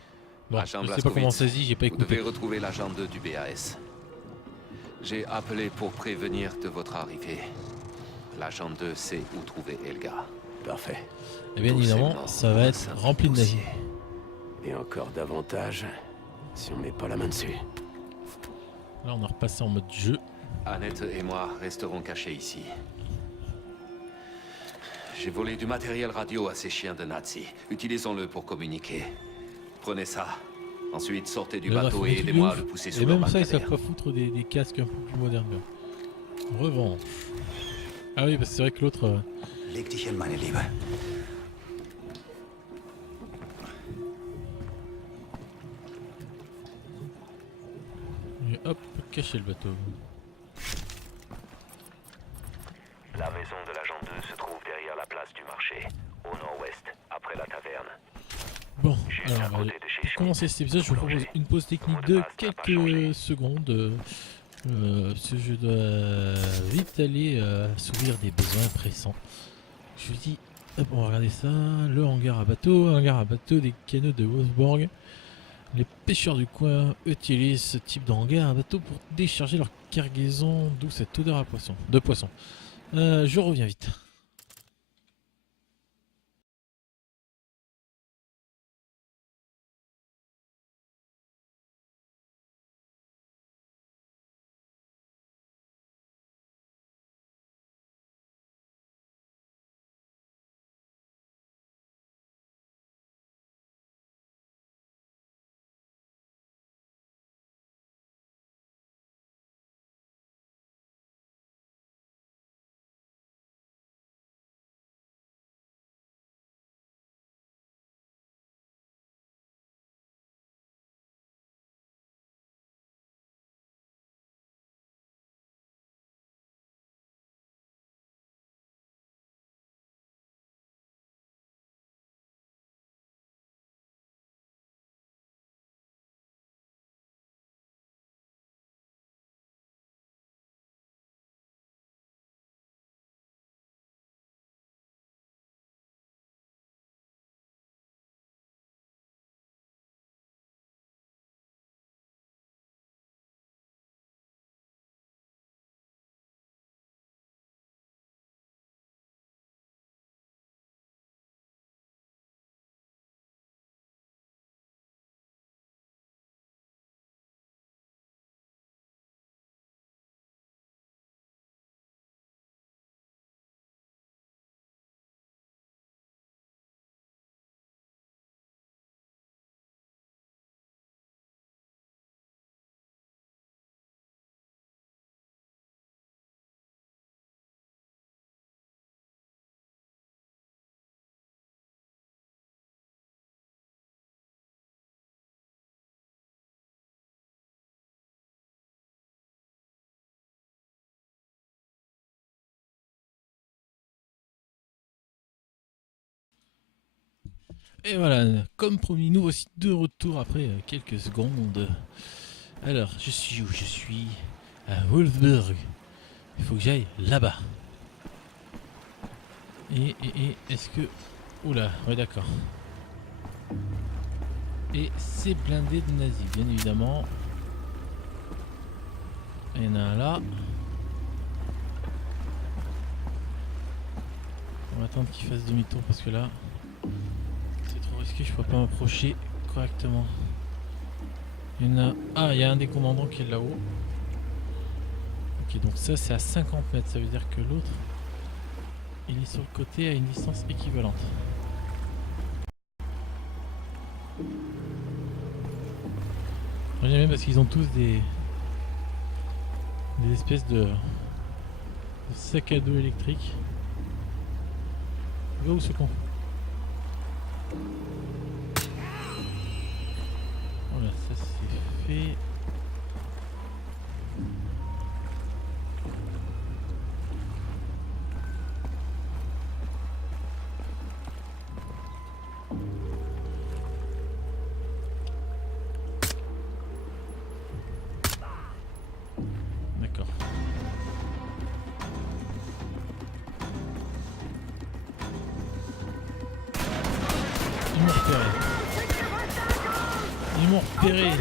Bon, Agent je sais pas comment ça se dit, j'ai pas Vous devez écouté. retrouver l'agent 2 du BAS. J'ai appelé pour prévenir de votre arrivée. L'agent 2 sait où trouver Helga. Parfait. Et bien évidemment, ça va être rempli de nazis. Et encore davantage si on met pas la main dessus. Là on a repassé en mode jeu. Annette et moi resterons cachés ici. J'ai volé du matériel radio à ces chiens de nazis. Utilisons-le pour communiquer. Prenez ça. Ensuite, sortez du Là, bateau il et faut des trucs aidez-moi à de le ouf. pousser Et sous leur même ça, ils savent embarcadère. pas foutre des casques un peu plus modernes. Revanche. Ah oui, parce que c'est vrai que l'autre... Leg dich hin, meine Liebe. Et hop, cacher le bateau. La maison de l'agent 2 se trouve derrière la place du marché, au nord-ouest, après la taverne. Bon, Juste alors à côté de chez pour commencer cet épisode, je vous propose une pause technique de quelques secondes. Parce que je dois vite aller s'ouvrir des besoins pressants. Je vous dis, hop, on va regarder ça. Le hangar à bateau des canaux de Wolfsburg. Les pêcheurs du coin utilisent ce type de hangar à bateau pour décharger leur cargaison, d'où cette odeur à poisson, de poisson. Je reviens vite. Et voilà, comme promis, nous voici de retour après quelques secondes. Alors, je suis où? Je suis à Wolfsburg. Il faut que j'aille là-bas. Et est-ce que... Oula, ouais d'accord. Et c'est blindé de nazis, bien évidemment. Il y en a un là. On va attendre qu'il fasse demi-tour parce que là... C'est trop risqué, je peux pas m'approcher correctement. Il y en a... Ah, il y a un des commandants qui est là-haut. Ok, donc ça c'est à 50 mètres, ça veut dire que l'autre, il est sur le côté à une distance équivalente. J'aime bien parce qu'ils ont tous des espèces de sacs à dos électriques. Va où ce con? Voilà, ça c'est fait. D'accord. Ils m'ont repéré. Ils m'ont repéré.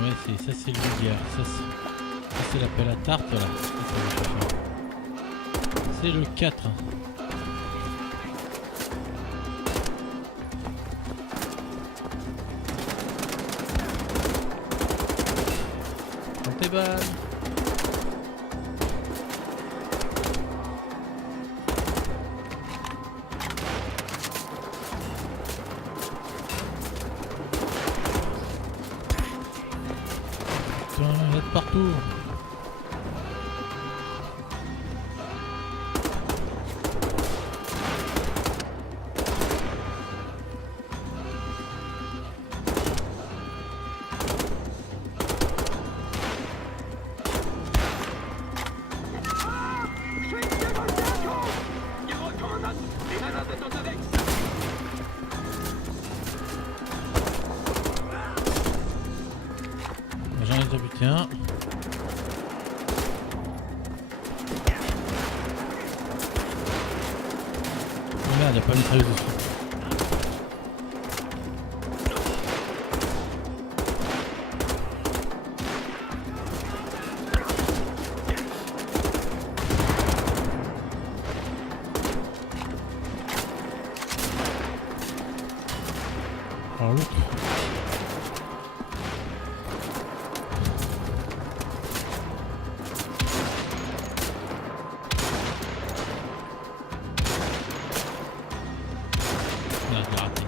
Ouais, ça c'est le vulgaire. Ça c'est l'appel à tarte là. C'est le 4. Tes balles. Putain, il y a de partout. J'en ai déjà buté un. Oh merde, il n'y a pas de mitrailleuse dessus. Alors l'autre. Là, je l'ai raté.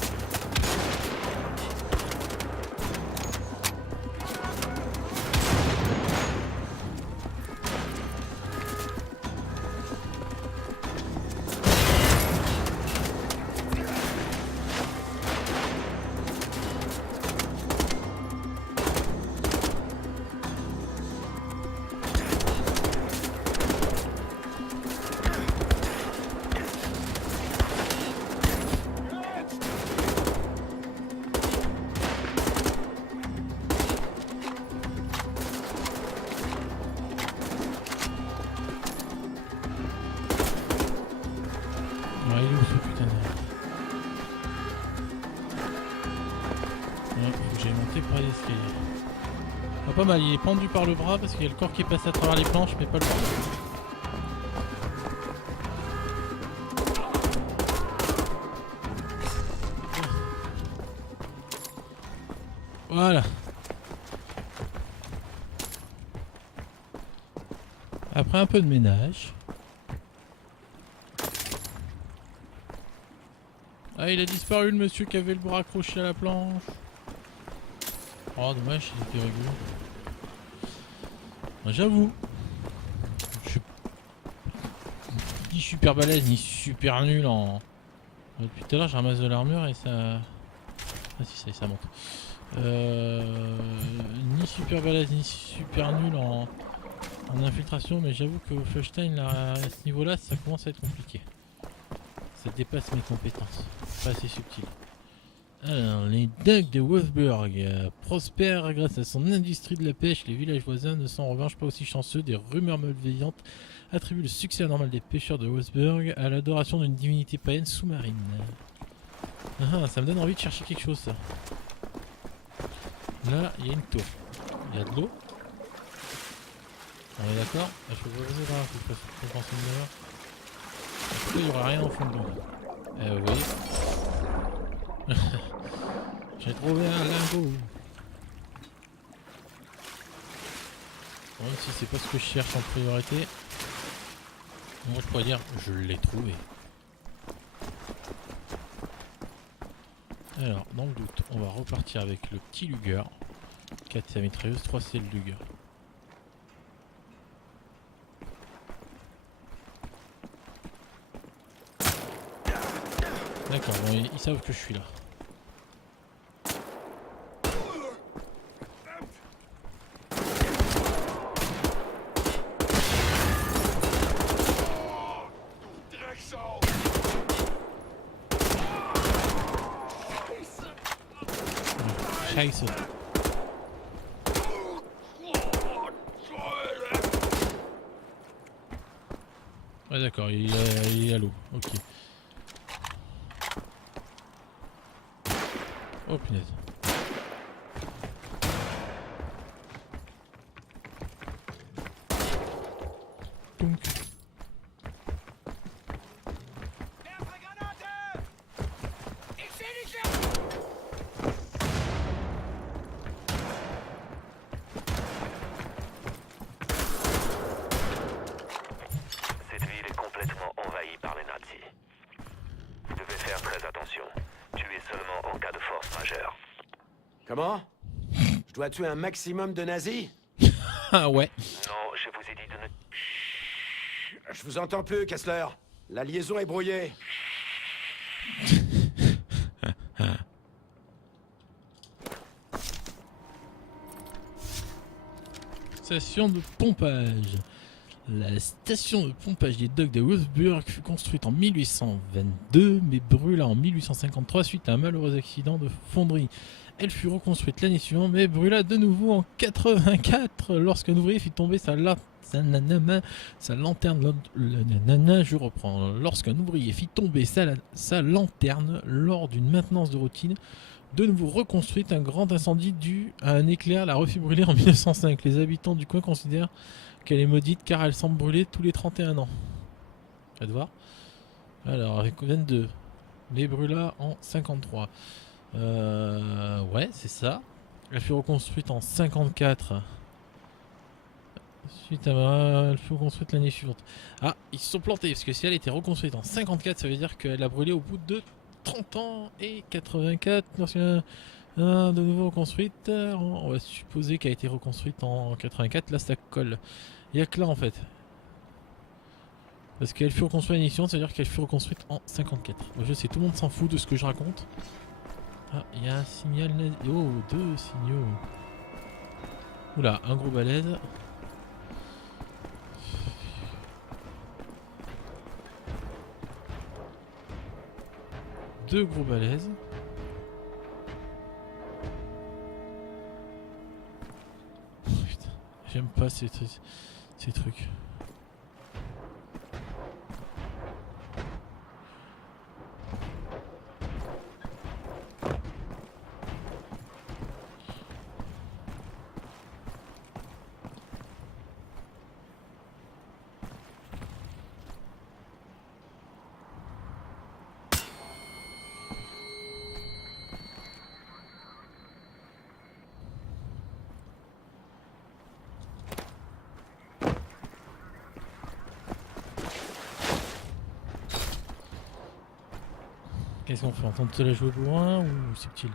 Ouais, il est où ce putain de... Ouais, faut que j'aille monter par les escaliers. Ah, pas mal, il est pendu par le bras parce qu'il y a le corps qui est passé à travers les planches mais pas le bras. Voilà. Après un peu de ménage. Ah, il a disparu le monsieur qui avait le bras accroché à la planche. Oh, dommage, il était rigolo. J'avoue. ni super balèze ni super nul en... Depuis tout à l'heure je ramasse de l'armure et ça... Ah si ça monte. Ni super balèze ni super nul en infiltration, mais j'avoue que Wolfenstein là, à ce niveau là ça commence à être compliqué. Ça dépasse mes compétences. Pas assez subtil. Alors, les Ducks de Wolfsburg prospèrent grâce à son industrie de la pêche. Les villages voisins ne sont en revanche pas aussi chanceux. Des rumeurs malveillantes attribuent le succès anormal des pêcheurs de Wolfsburg à l'adoration d'une divinité païenne sous-marine. Ah, ça me donne envie de chercher quelque chose ça. Là, il y a une tour. Il y a de l'eau. On est d'accord? Je peux pas passer par là, faut penser une heure. Après, il n'y aura rien au fond de l'eau. Vous voyez. J'ai trouvé un lingot. Même si c'est pas ce que je cherche en priorité. Moi je pourrais dire je l'ai trouvé. Alors dans le doute on va repartir avec le petit Luger. 4 c'est la mitrailleuse, 3 c'est le Luger. D'accord, bon, ils savent que je suis là. Scheiße. Ouais d'accord, il est à l'eau, ok. Oh punaise. Donc. Cette ville est complètement envahie par les nazis. Vous devez faire très attention. Tuez seulement en cas de force majeure. Comment? Je dois tuer un maximum de nazis? Ah ouais. Non, je vous ai dit de ne... Je vous entends plus, Kessler. La liaison est brouillée. Station de pompage. La station de pompage des docks de Wolfsburg fut construite en 1822 mais brûla en 1853 suite à un malheureux accident de fonderie. Elle fut reconstruite l'année suivante mais brûla de nouveau en 84 lorsqu'un ouvrier fit tomber sa lanterne. Je reprends. Lorsqu'un ouvrier fit tomber sa lanterne lors d'une maintenance de routine, de nouveau reconstruite, un grand incendie dû à un éclair la refit brûler en 1905. Les habitants du coin considèrent qu'elle est maudite car elle semble brûler tous les 31 ans. Faites voir. Alors avec 22. Les brûla en 53. Ouais, c'est ça. Elle fut reconstruite en 54. Suite à elle fut reconstruite l'année suivante. Ah, ils se sont plantés parce que si elle était reconstruite en 54, ça veut dire qu'elle a brûlé au bout de 30 ans et 84 lorsqu'elle de nouveau reconstruite. On va supposer qu'elle a été reconstruite en 84. Là, ça colle. Il n'y a que là en fait. Parce qu'elle fut reconstruite à l'émission, ça veut dire qu'elle fut reconstruite en 54. Moi, je sais, tout le monde s'en fout de ce que je raconte. Ah, il y a un signal nazi. Oh, 2 signaux. Oula, un gros balèze. Deux gros balèzes. Oh, putain, j'aime pas ces trucs. Qu'est-ce qu'on fait? On tente de la jouer bourrin ou subtil?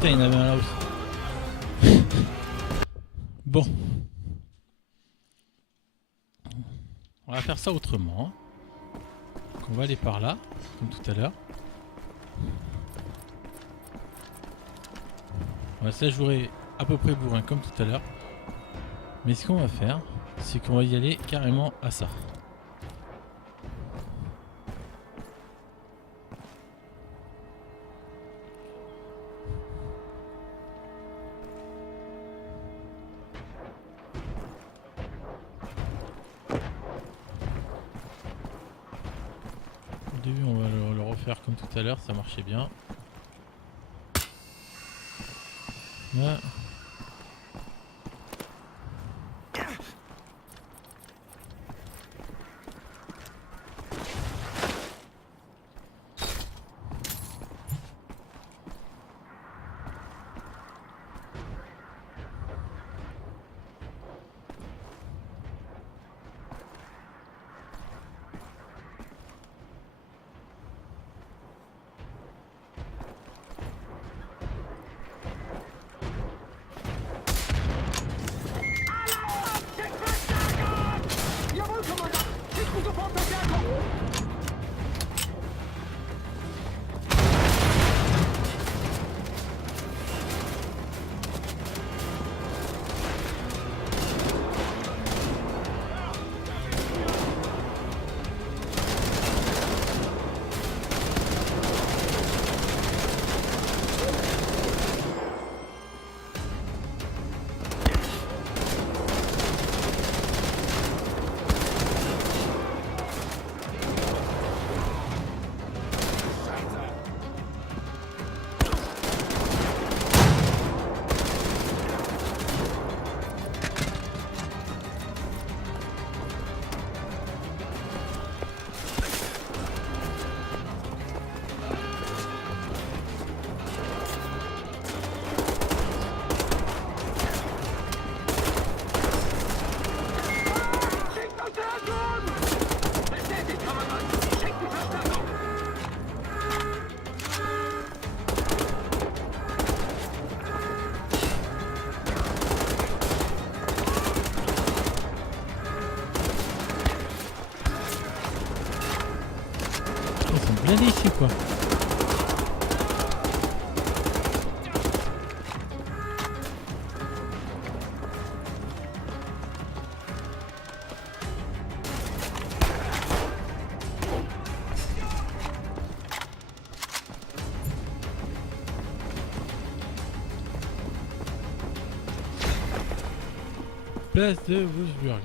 putain, il y en avait un là aussi. Bon. On va faire ça autrement. Donc on va aller par là, comme tout à l'heure. Voilà, ça je jouerai à peu près bourrin comme tout à l'heure. Mais ce qu'on va faire, c'est qu'on va y aller carrément à ça. Au début on va le refaire comme tout à l'heure, ça marchait bien. Là. Ils sont blindés ici quoi. Place de Wolfsburg.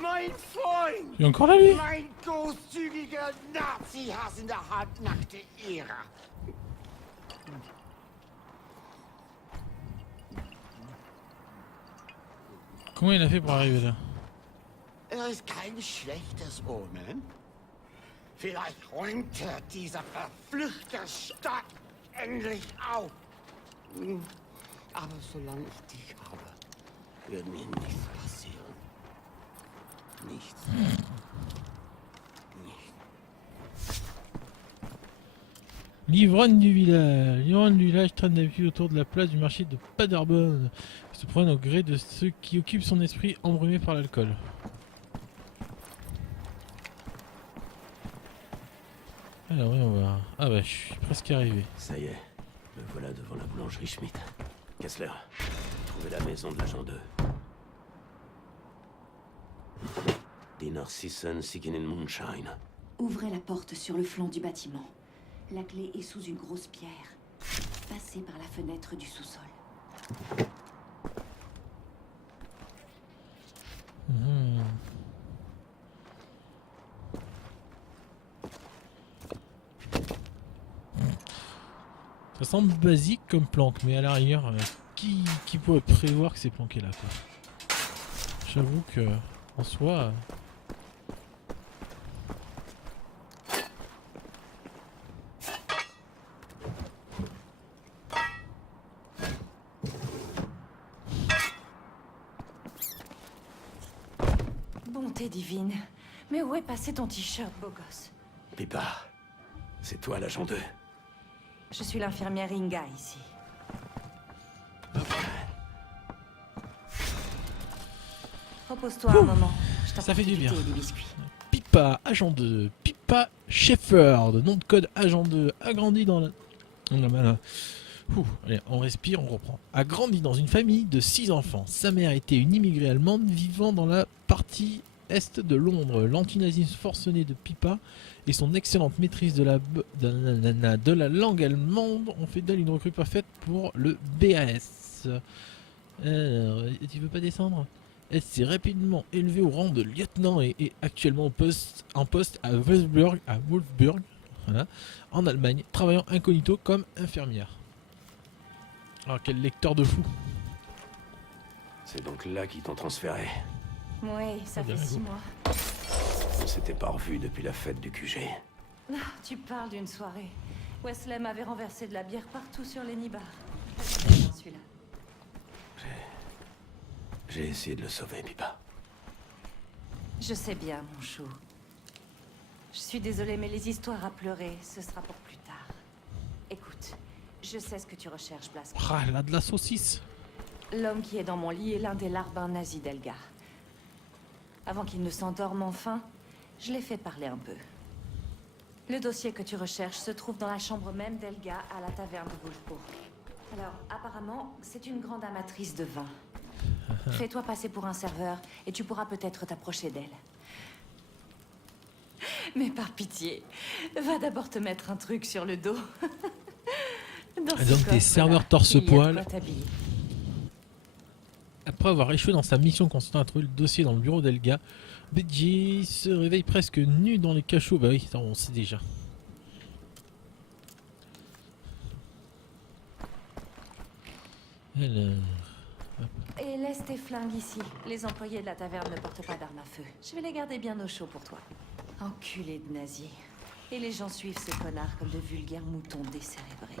Mein Freund! Il est encore là lui? Mein großzügiger Nazi-hassender halbnackte Ehre! Comment il a fait pour arriver là? Ist kein schlechtes Omen. Vielleicht räumt dieser verfluchte Stadt endlich auf. Aber solange ich dich habe, wird mir nichts passieren. Nichts. L'ivrogne du village traîne d'habitude autour de la place du marché de Paderborn. Il se promène au gré de ceux qui occupent son esprit embrumé par l'alcool. Alors oui, on va... Ah bah, je suis presque arrivé. Ça y est, me voilà devant la boulangerie Schmidt. Kessler, trouvé la maison de l'agent 2. Die Narcissen Siginen Moonshine. Ouvrez la porte sur le flanc du bâtiment. La clé est sous une grosse pierre. Passez par la fenêtre du sous-sol. Ça semble basique comme planque, mais à la rigueur, qui pourrait prévoir que c'est planqué là quoi. J'avoue que, en soi... Bonté divine. Mais où est passé ton t-shirt, beau gosse? Pipa, C'est toi l'agent 2. Je suis l'infirmière Inga ici. Repose-toi un moment. Je Ça fait du bien. des biscuits. Pipa, agent 2. Pipa Shepherd, nom de code agent 2, agrandi dans la... Allez, on respire, on reprend. A grandi dans une famille de 6 enfants. Sa mère était une immigrée allemande vivant dans la partie est de Londres. L'antinazisme forcené de Pipa et son excellente maîtrise de la langue allemande ont fait d'elle une recrue parfaite pour le BAS. Alors, tu veux pas descendre? Elle s'est rapidement élevée au rang de lieutenant et est actuellement en poste à Wolfsburg, voilà, en Allemagne, travaillant incognito comme infirmière. Alors quel lecteur de fou. C'est donc là qu'ils t'ont transféré. Oui, ça fait 6 mois. On s'était pas revus depuis la fête du QG. Ah, tu parles d'une soirée. Wesley m'avait renversé de la bière partout sur les nibards. Celui-là. J'ai essayé de le sauver, Pipa. Je sais bien, mon chou. Je suis désolée, mais les histoires à pleurer, ce sera pour plus tard. Écoute, je sais ce que tu recherches, Blasco. Ah, elle a de la saucisse. L'homme qui est dans mon lit est l'un des larbins nazis d'Elga. Avant qu'il ne s'endorme enfin, je l'ai fait parler un peu. Le dossier que tu recherches se trouve dans la chambre même d'Elga à la taverne de Wolfsburg. Alors, apparemment, c'est une grande amatrice de vin. Fais-toi passer pour un serveur et tu pourras peut-être t'approcher d'elle. Mais par pitié, va d'abord te mettre un truc sur le dos. Donc des serveurs torse-poil. Après avoir échoué dans sa mission consistant à trouver le dossier dans le bureau d'Elga, Benji se réveille presque nu dans les cachots. Bah oui, on sait déjà. Alors... Et laisse tes flingues ici. Les employés de la taverne ne portent pas d'armes à feu. Je vais les garder bien au chaud pour toi. Enculé de nazis. Et les gens suivent ces connards comme de vulgaires moutons décérébrés.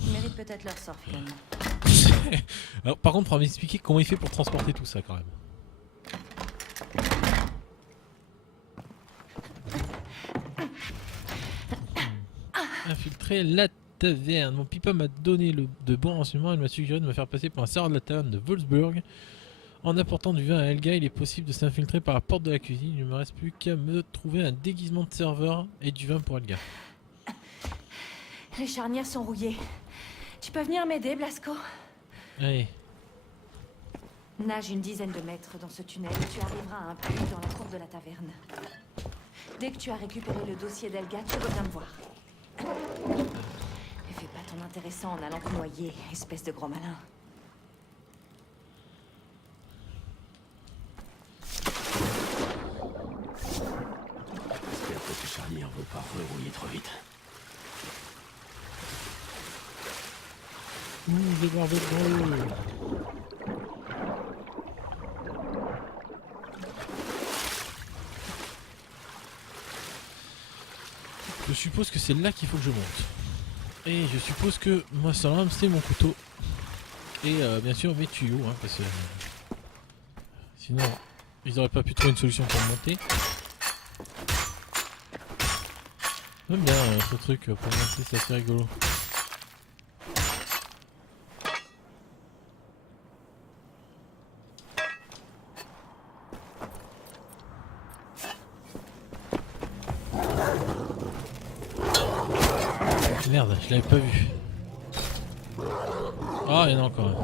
Ils méritent peut-être leur sort finalement. Alors, par contre, faudra m'expliquer comment il fait pour transporter tout ça quand même. Infiltrer la taverne. Mon Pipa m'a donné de bons renseignements. Elle m'a suggéré de me faire passer pour un serveur de la taverne de Wolfsburg. En apportant du vin à Elga, il est possible de s'infiltrer par la porte de la cuisine. Il ne me reste plus qu'à me trouver un déguisement de serveur et du vin pour Elga. Les charnières sont rouillées. Tu peux venir m'aider, Blasco? Allez. Nage une dizaine de mètres dans ce tunnel et tu arriveras à un puits dans la cour de la taverne. Dès que tu as récupéré le dossier d'Elga, tu reviens me voir. Ne fais pas ton intéressant en allant te noyer, espèce de gros malin. J'espère que tes charnières vont pas rerouiller trop vite. Ouh, j'ai barbe de Je suppose que c'est là qu'il faut que je monte. Et je suppose que moi ça lame c'est mon couteau. Et bien sûr mes tuyaux, hein, parce que sinon ils auraient pas pu trouver une solution pour monter. J'aime bien ce truc pour monter, c'est assez rigolo. Merde, je l'avais pas vu. Ah, il y en a encore un.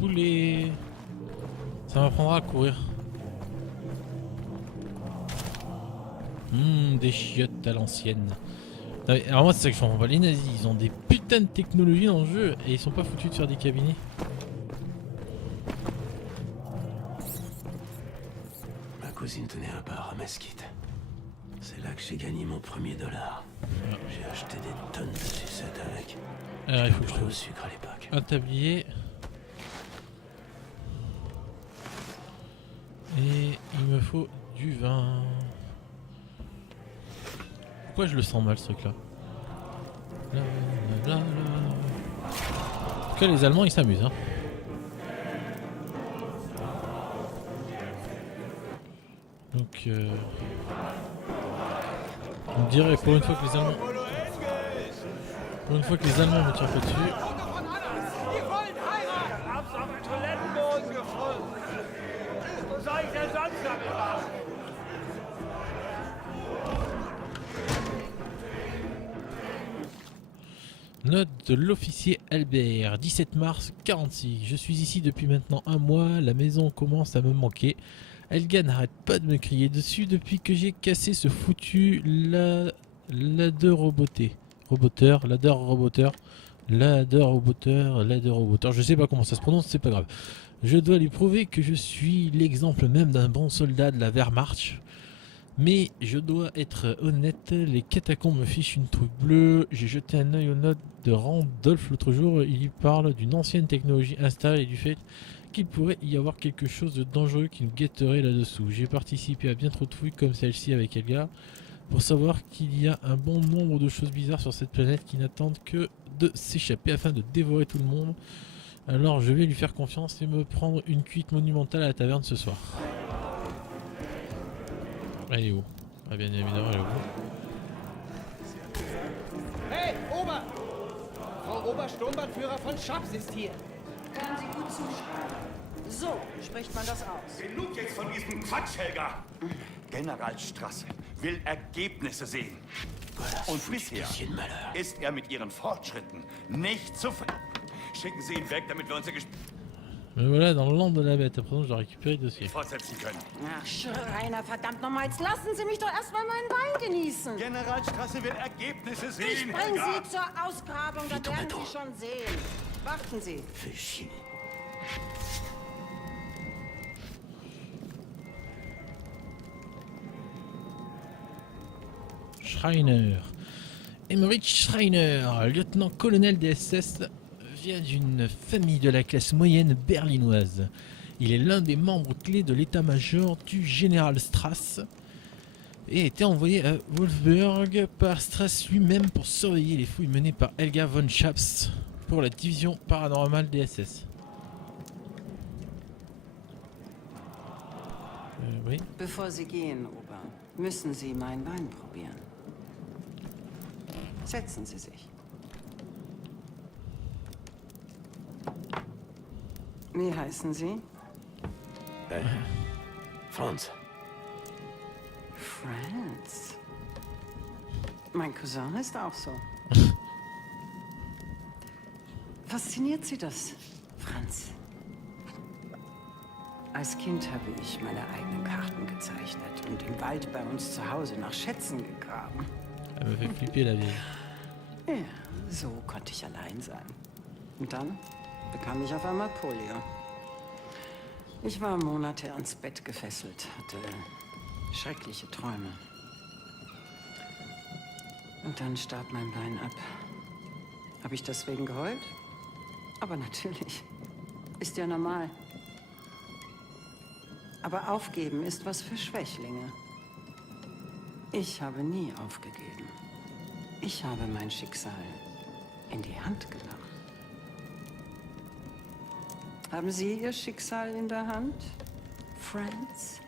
Boulet. Ça m'apprendra à courir. Des chiottes à l'ancienne. Alors moi c'est ça que je comprends pas. Les nazis, ils ont des putains de technologies dans le jeu et ils sont pas foutus de faire des cabinets. Ma cousine tenait un bar à Mesquite. C'est là que j'ai gagné mon premier dollar. J'ai acheté des tonnes de sucettes avec. Alors il faut que je au trouve sucre à l'époque. un tablier. Et il me faut du vin. Pourquoi je le sens mal ce truc là? En tout cas les Allemands ils s'amusent hein. Donc, on dirait pour une fois que les Allemands... Pour une fois que les Allemands me tirent pas dessus. Note de l'officier Albert, 17 mars 46. Je suis ici depuis maintenant un mois, la maison commence à me manquer. Helga n'arrête pas de me crier dessus depuis que j'ai cassé ce foutu ladder roboteur. Je sais pas comment ça se prononce, c'est pas grave. Je dois lui prouver que je suis l'exemple même d'un bon soldat de la Wehrmacht. Mais je dois être honnête, les catacombes me fichent une trouille bleue. J'ai jeté un œil aux notes de Randolph l'autre jour. Il y parle d'une ancienne technologie installée et du fait qu'il pourrait y avoir quelque chose de dangereux qui nous guetterait là-dessous. J'ai participé à bien trop de fouilles comme celle-ci avec Helga pour savoir qu'il y a un bon nombre de choses bizarres sur cette planète qui n'attendent que de s'échapper afin de dévorer tout le monde. Alors je vais lui faire confiance et me prendre une cuite monumentale à la taverne ce soir. Elle est où? Ah bien évidemment elle est où? Hey, Ober! Frau Obersturmbannführer von Schaps ist hier. Hören Sie gut zu. So spricht man das aus. Genug jetzt von diesem Quatsch, Helga! Generalstrasse will Ergebnisse sehen. Und bisher ist er mit ihren Fortschritten nicht zufrieden. Schicken Sie ihn weg, damit wir unser Gespräch Me voilà dans le land de la bête. À présent, je dois récupérer le dossier. fortsetzen können. Ach, Schreiner, verdammt nochmal, jetzt lassen Sie mich doch erstmal meinen Wein genießen. Generalstrasse will Ergebnisse Ich sehen, bring Helga! Sie zur Ausgrabung, da werden Sie schon sehen. Warten Sie. Schreiner. Emmerich Schreiner, lieutenant-colonel des SS, vient d'une famille de la classe moyenne berlinoise. Il est l'un des membres clés de l'état-major du général Strass et a été envoyé à Wolfsburg par Strass lui-même pour surveiller les fouilles menées par Helga von Schaps pour la division paranormale des SS. Oui. Bevor Sie gehen, Ober, müssen Sie meinen Wein probieren. Setzen Sie sich. Wie heißen Sie? Franz. Franz. Mein Cousin ist auch so. Fasziniert Sie das, Franz? Als Kind habe ich meine eigenen Karten gezeichnet und im Wald bei uns zu Hause nach Schätzen gegraben. Elle me fait flipper la vieille. Ja, so konnte ich allein sein. Und dann bekam ich auf einmal Polio. Ich war Monate ans Bett gefesselt, hatte schreckliche Träume. Und dann starb mein Bein ab. Habe ich deswegen geheult? Aber natürlich. Ist ja normal. Aber aufgeben ist was für Schwächlinge. Ich habe nie aufgegeben. Ich habe mein Schicksal in die Hand genommen. Haben Sie Ihr Schicksal in der Hand, Franz?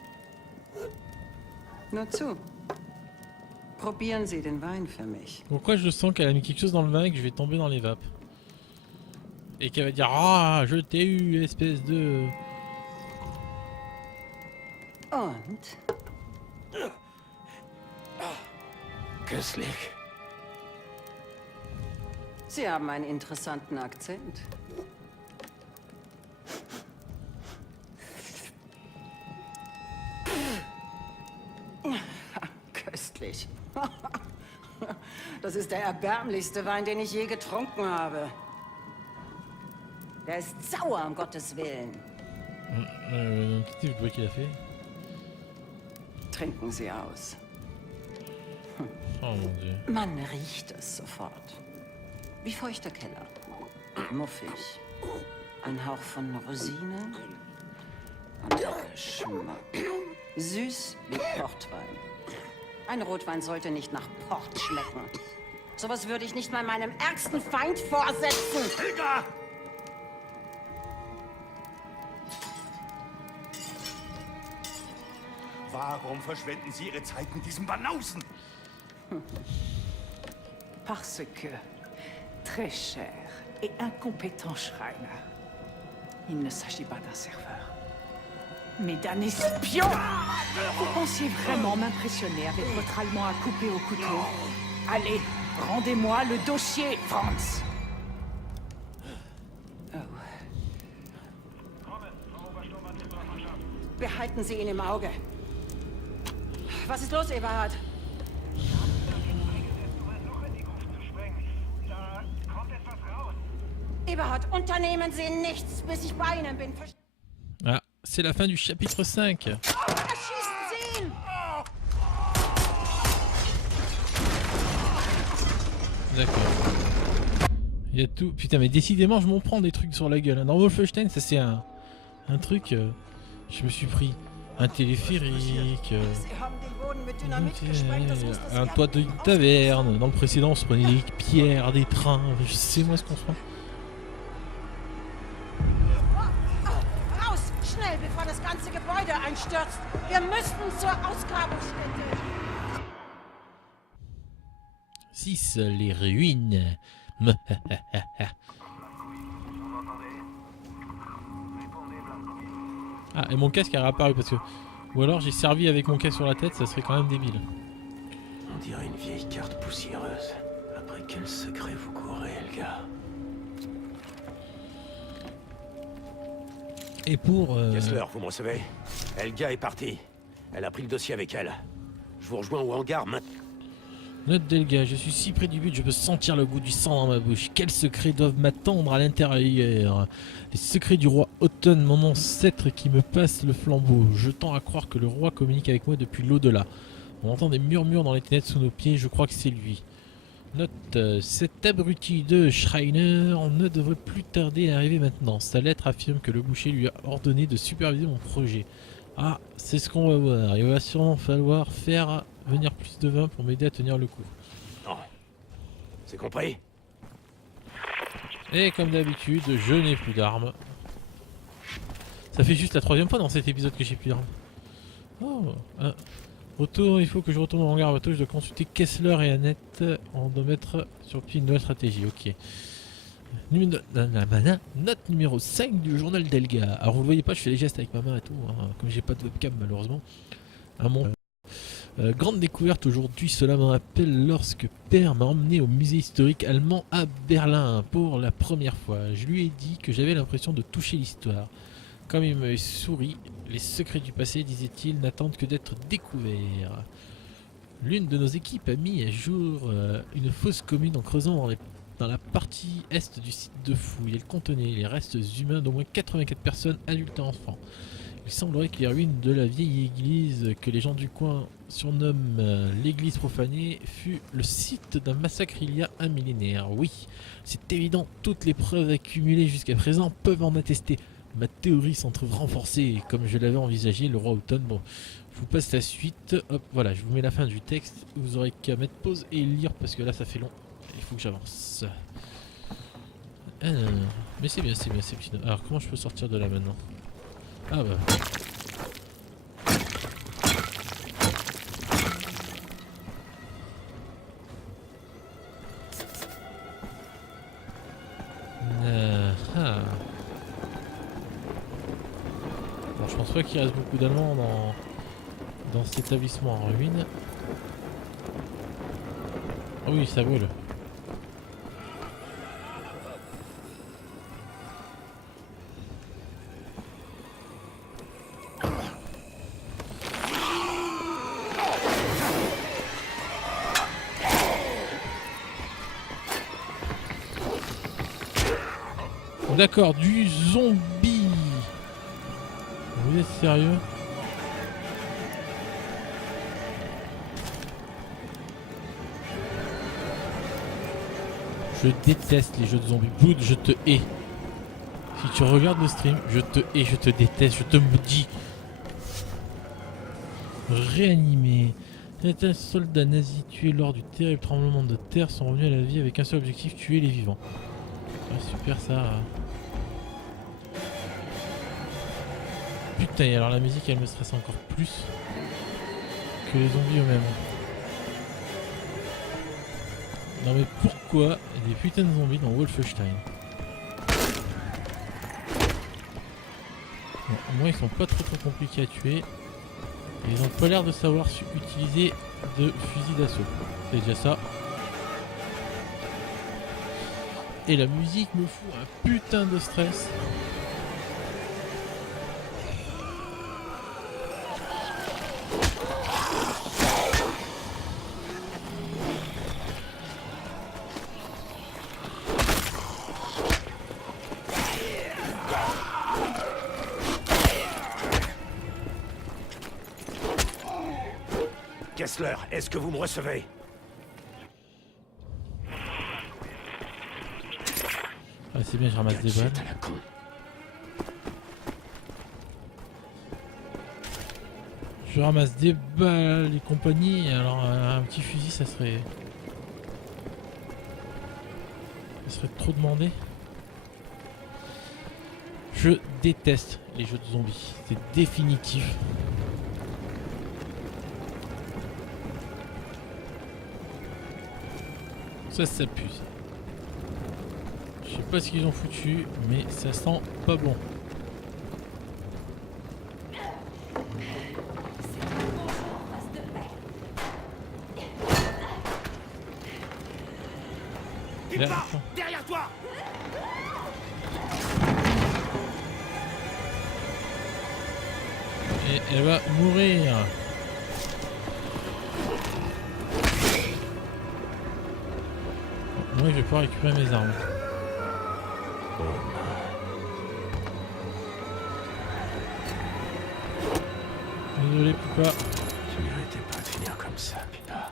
Nur zu. Probieren Sie den Wein für mich. Pourquoi je sens qu'elle a mis quelque chose dans le vin et que je vais tomber dans les vapes? Et qu'elle va dire ah je t'ai eu espèce de... Und? Köstlich. Sie haben einen interessanten Akzent. Köstlich. Das ist der erbärmlichste Wein, den ich je getrunken habe. Der ist sauer, um Gottes Willen. Qu'est-ce que qu'il a fait? Trinken Sie aus. Oh mon Dieu. Man riecht es sofort. Wie feuchter Keller. Muffig. Ein Hauch von Rosine. Und der Geschmack. Süß wie Portwein. Ein Rotwein sollte nicht nach Port schmecken. Sowas würde ich nicht mal meinem ärgsten Feind vorsetzen. Helga! Warum verschwenden Sie Ihre Zeit mit diesem Banausen? Parce que, très cher et incompétent Schreiner, il ne s'agit pas d'un serveur, mais d'un espion. Vous pensiez vraiment m'impressionner avec votre allemand à couper au couteau? Allez, rendez-moi le dossier, Franz. Behalten Sie ihn im Auge. Was ist los, Eberhard? Eberhard, unternehmen Sie nichts, bis ich bei Ihnen bin. Ah, c'est la fin du chapitre 5. Erschießen Sie ihn! D'accord. Il y a tout. Putain, mais décidément, je m'en prends des trucs sur la gueule. Dans Wolfenstein, ça c'est un truc. Je me suis pris un téléphérique, un toit d'une taverne. Dans le précédent, on se prenait des pierres, des trains. Je sais moi ce qu'on se prend. Raus! Schnell, bevor das ganze Gebäude einstürzt! Wir müssen zur Ausgrabungsstätte! 6. Les ruines. Ah, et mon casque a réapparu parce que... Ou alors j'ai servi avec mon casque sur la tête, ça serait quand même débile. On dirait une vieille carte poussiéreuse. Après quel secret vous courez, Helga? Et pour... Kessler, vous me recevez? Helga est partie. Elle a pris le dossier avec elle. Je vous rejoins au hangar maintenant. Note d'Helga, je suis si près du but, je peux sentir le goût du sang dans ma bouche. Quels secrets doivent m'attendre à l'intérieur? Les secrets du roi Otton, mon ancêtre qui me passe le flambeau. Je tends à croire que le roi communique avec moi depuis l'au-delà. On entend des murmures dans les ténèbres sous nos pieds, je crois que c'est lui. Note, cet abruti de Schreiner ne devrait plus tarder à arriver maintenant. Sa lettre affirme que le boucher lui a ordonné de superviser mon projet. Ah, c'est ce qu'on va voir. Il va sûrement falloir faire venir plus de vin pour m'aider à tenir le coup. Non. C'est compris? Et comme d'habitude, je n'ai plus d'armes. Ça fait juste la 3e fois dans cet épisode que j'ai plus d'armes. Oh, Otto, il faut que je retourne au hangar bateau. Je dois consulter Kessler et Annette. On doit mettre sur pied une nouvelle stratégie. Ok. Note numéro 5 du journal d'Helga. Alors vous le voyez pas, je fais les gestes avec ma main et tout, hein, comme j'ai pas de webcam malheureusement. Grande découverte aujourd'hui, cela me rappelle lorsque Père m'a emmené au musée historique allemand à Berlin pour la première fois. Je lui ai dit que j'avais l'impression de toucher l'histoire. Comme il m'avait souri, les secrets du passé, disait-il, n'attendent que d'être découverts. L'une de nos équipes a mis à jour une fosse commune en creusant dans la partie est du site de fouille. Elle contenait les restes humains d'au moins 84 personnes, adultes et enfants. Il semblerait que les ruines de la vieille église que les gens du coin surnomment l'église profanée fut le site d'un massacre il y a un millénaire. Oui, c'est évident, toutes les preuves accumulées jusqu'à présent peuvent en attester. Ma théorie s'en trouve renforcée comme je l'avais envisagé, le roi Otton. Bon, je vous passe la suite. Hop, voilà, je vous mets la fin du texte. Vous aurez qu'à mettre pause et lire parce que là ça fait long. Il faut que j'avance. Mais c'est bien, c'est bien, c'est bien. Alors comment je peux sortir de là maintenant? Ah bah. Bon, je pense pas qu'il reste beaucoup d'Allemands dans cet établissement en ruine. Oh oui, ça brûle. D'accord, du zombie. Vous êtes sérieux? Je déteste les jeux de zombies. Blood, je te hais. Si tu regardes le stream, je te hais, je te déteste, je te maudis. Réanimé. Certains soldats nazis tués lors du terrible tremblement de terre sont revenus à la vie avec un seul objectif, tuer les vivants. Ah, super ça. Putain, et alors la musique elle me stresse encore plus. que les zombies eux-mêmes. Non mais pourquoi il y a des putains de zombies dans Wolfenstein? Bon, au moins ils sont pas trop compliqués à tuer. Et ils ont pas l'air de savoir utiliser de fusil d'assaut. C'est déjà ça. Et la musique me fout un putain de stress. Kessler, est-ce que vous me recevez? Ah c'est bien, je ramasse des balles. Je ramasse des balles et compagnie, alors un petit fusil ça serait trop demandé. Je déteste les jeux de zombies, c'est définitif. Ça pue. Je sais pas ce qu'ils ont foutu, mais ça sent pas bon. Là, derrière toi! Et elle va mourir. Moi je vais pouvoir récupérer mes armes. Désolé Pipa. Tu méritais pas de finir comme ça, Pipa.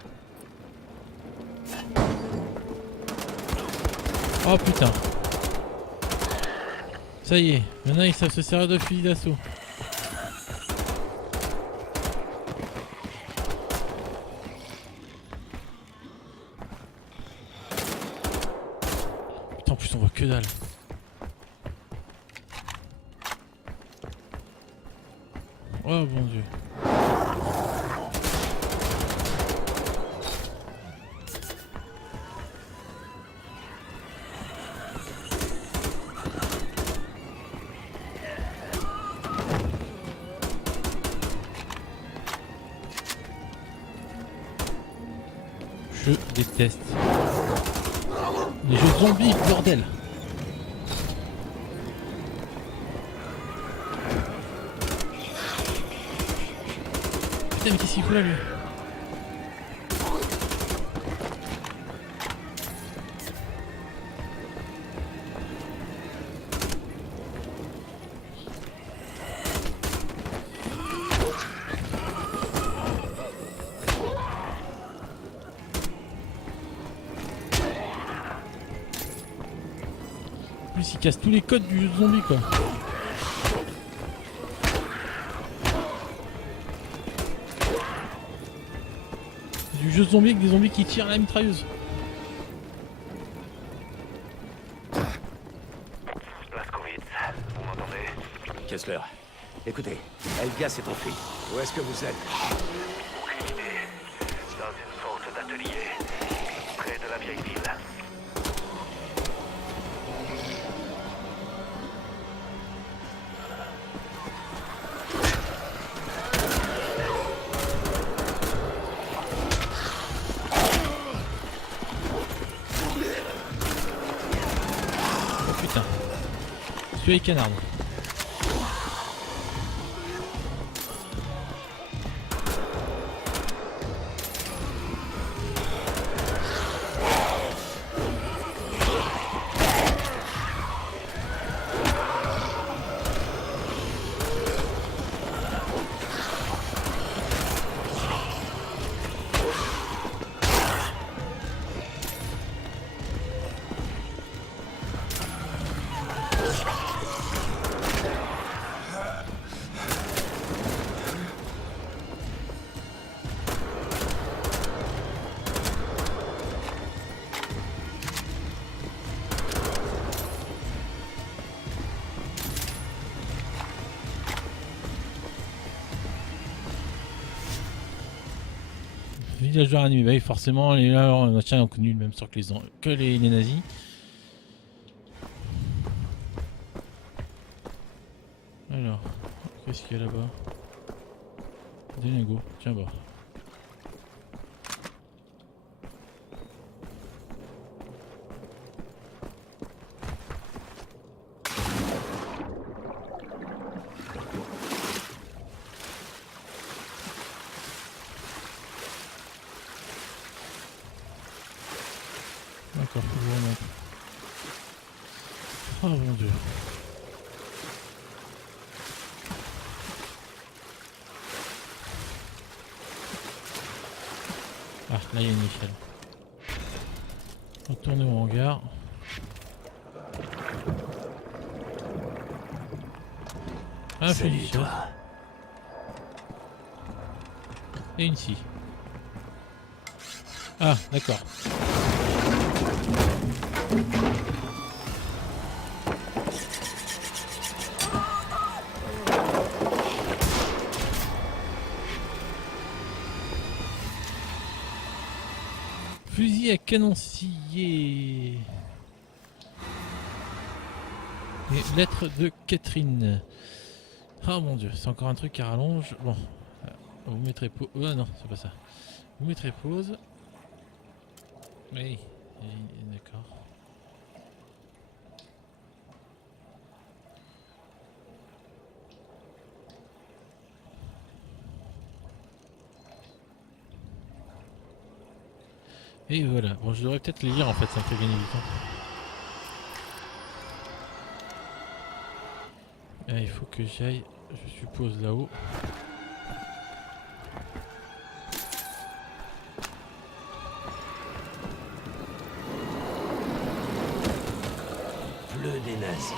Oh putain. Ça y est, maintenant ils savent se servir de fusil d'assaut. Putain, en plus on voit que dalle. Oh bon Dieu. Je déteste les jeux zombies, bordel. Putain mais qu'est-ce qu'il fout là lui? En plus il casse tous les codes du jeu de zombie quoi. Du jeu de zombie avec des zombies qui tirent à la mitrailleuse. Blazkowicz, vous m'entendez? Kessler, écoutez, Helga s'est enfuie. Où est-ce que vous êtes? Aucune idée. Dans une sorte d'atelier, près de la vieille ville. Putain. Celui avec canard. Villageois animé, bah oui, forcément, les machins ont connu le même sort que les nazis. Alors, qu'est-ce qu'il y a là-bas? Des lingots, tiens bah. D'accord, faut vraiment. Oh mon dieu. Ah, là il y a une échelle. Retournez au hangar. Un fusil. Et une scie. Ah, d'accord. Fusil à canon scié. Et lettre de Catherine. Oh mon dieu, c'est encore un truc à rallonge. Bon, vous mettrez pause. Ah non, c'est pas ça. Vous mettrez pause. Oui, d'accord. Et voilà, bon je devrais peut-être les lire en fait, ça me fait gagner du temps. Et il faut que j'aille, je suppose là-haut. Bleu des nazis.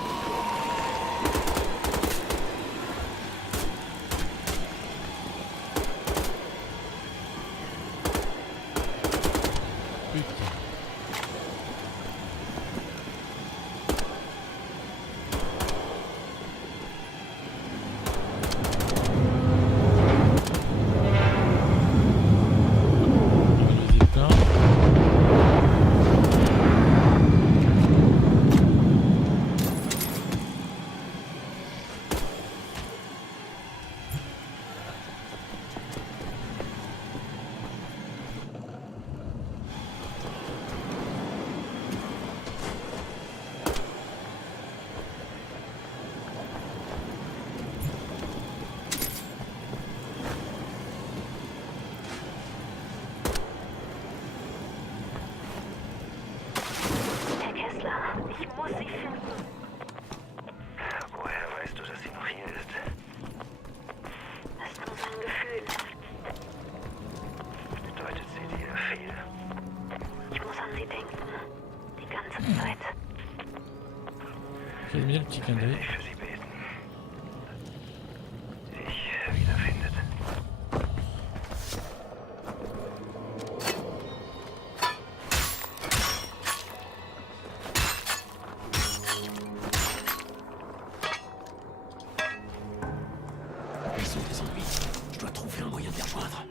J'aime bien le petit clin d'œil. Ils sont des ennuis. Je dois trouver un moyen de les rejoindre.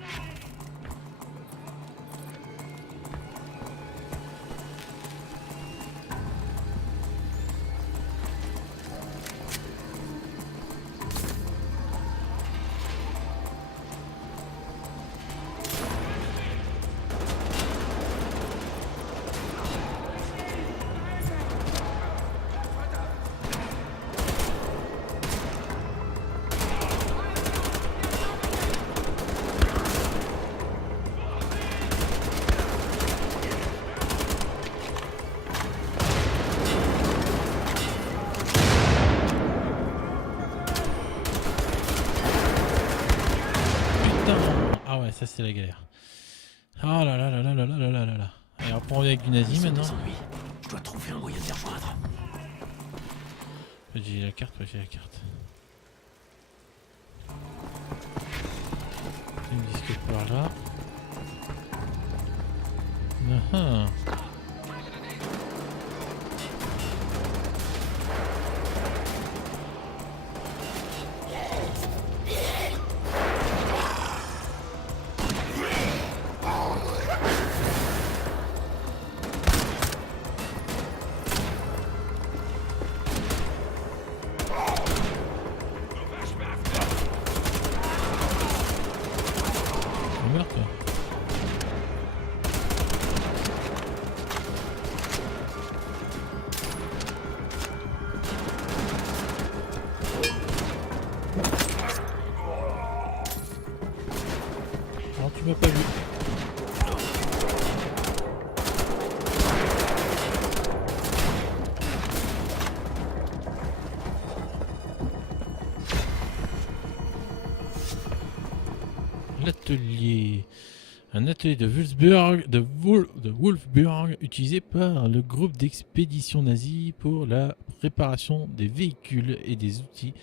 Ah ouais, ça c'est la galère. Oh là là là là là là là là là. Et alors on revient avec du nazi maintenant. Je dois trouver un moyen de les rejoindre. J'ai la carte, j'ai la carte. Ils me disent que par là. Ah. meurt toi. Non, tu m'as pas vu. L'atelier. Un atelier de Wolfsburg utilisé par le groupe d'expédition nazie pour la réparation des véhicules et des outils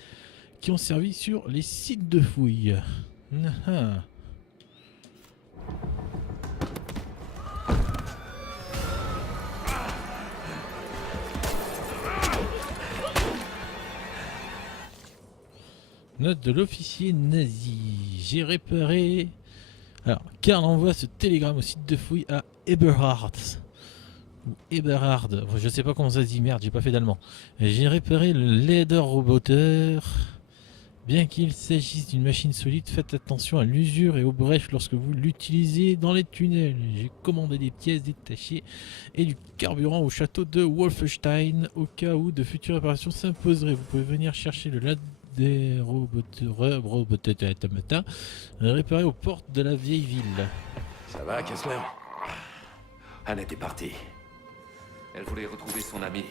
qui ont servi sur les sites de fouilles. Note de l'officier nazi. J'ai réparé... Alors, Karl envoie ce télégramme au site de fouille à Eberhard. Ou Eberhard. Enfin, je sais pas comment ça se dit, merde, j'ai pas fait d'allemand. J'ai réparé le Lederroboter. Bien qu'il s'agisse d'une machine solide, faites attention à l'usure et aux brèches lorsque vous l'utilisez dans les tunnels. J'ai commandé des pièces détachées et du carburant au château de Wolfenstein au cas où de futures réparations s'imposeraient. Vous pouvez venir chercher le Lederroboter réparé aux portes de la vieille ville. Ça va, Kessler? Annette est partie. Elle voulait retrouver son ami.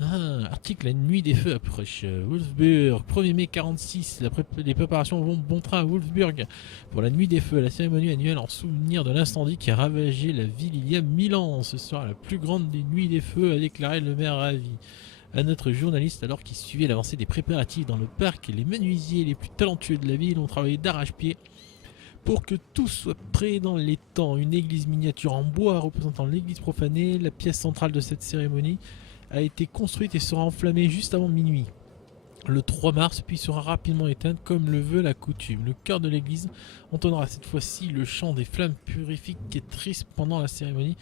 Article, la nuit des feux approche. Wolfsburg, 1er mai 46. Les préparations vont bon train à Wolfsburg pour la nuit des feux, la cérémonie annuelle en souvenir de l'incendie qui a ravagé la ville il y a 1000 ans. Ce sera la plus grande des nuits des feux, a déclaré le maire ravi. À notre journaliste, alors qu'il suivait l'avancée des préparatifs dans le parc, les menuisiers les plus talentueux de la ville ont travaillé d'arrache-pied pour que tout soit prêt dans les temps. Une église miniature en bois représentant l'église profanée, la pièce centrale de cette cérémonie, a été construite et sera enflammée juste avant minuit, le 3 mars, puis sera rapidement éteinte comme le veut la coutume. Le chœur de l'église entonnera cette fois-ci le chant des flammes purifiques et tristes pendant la cérémonie.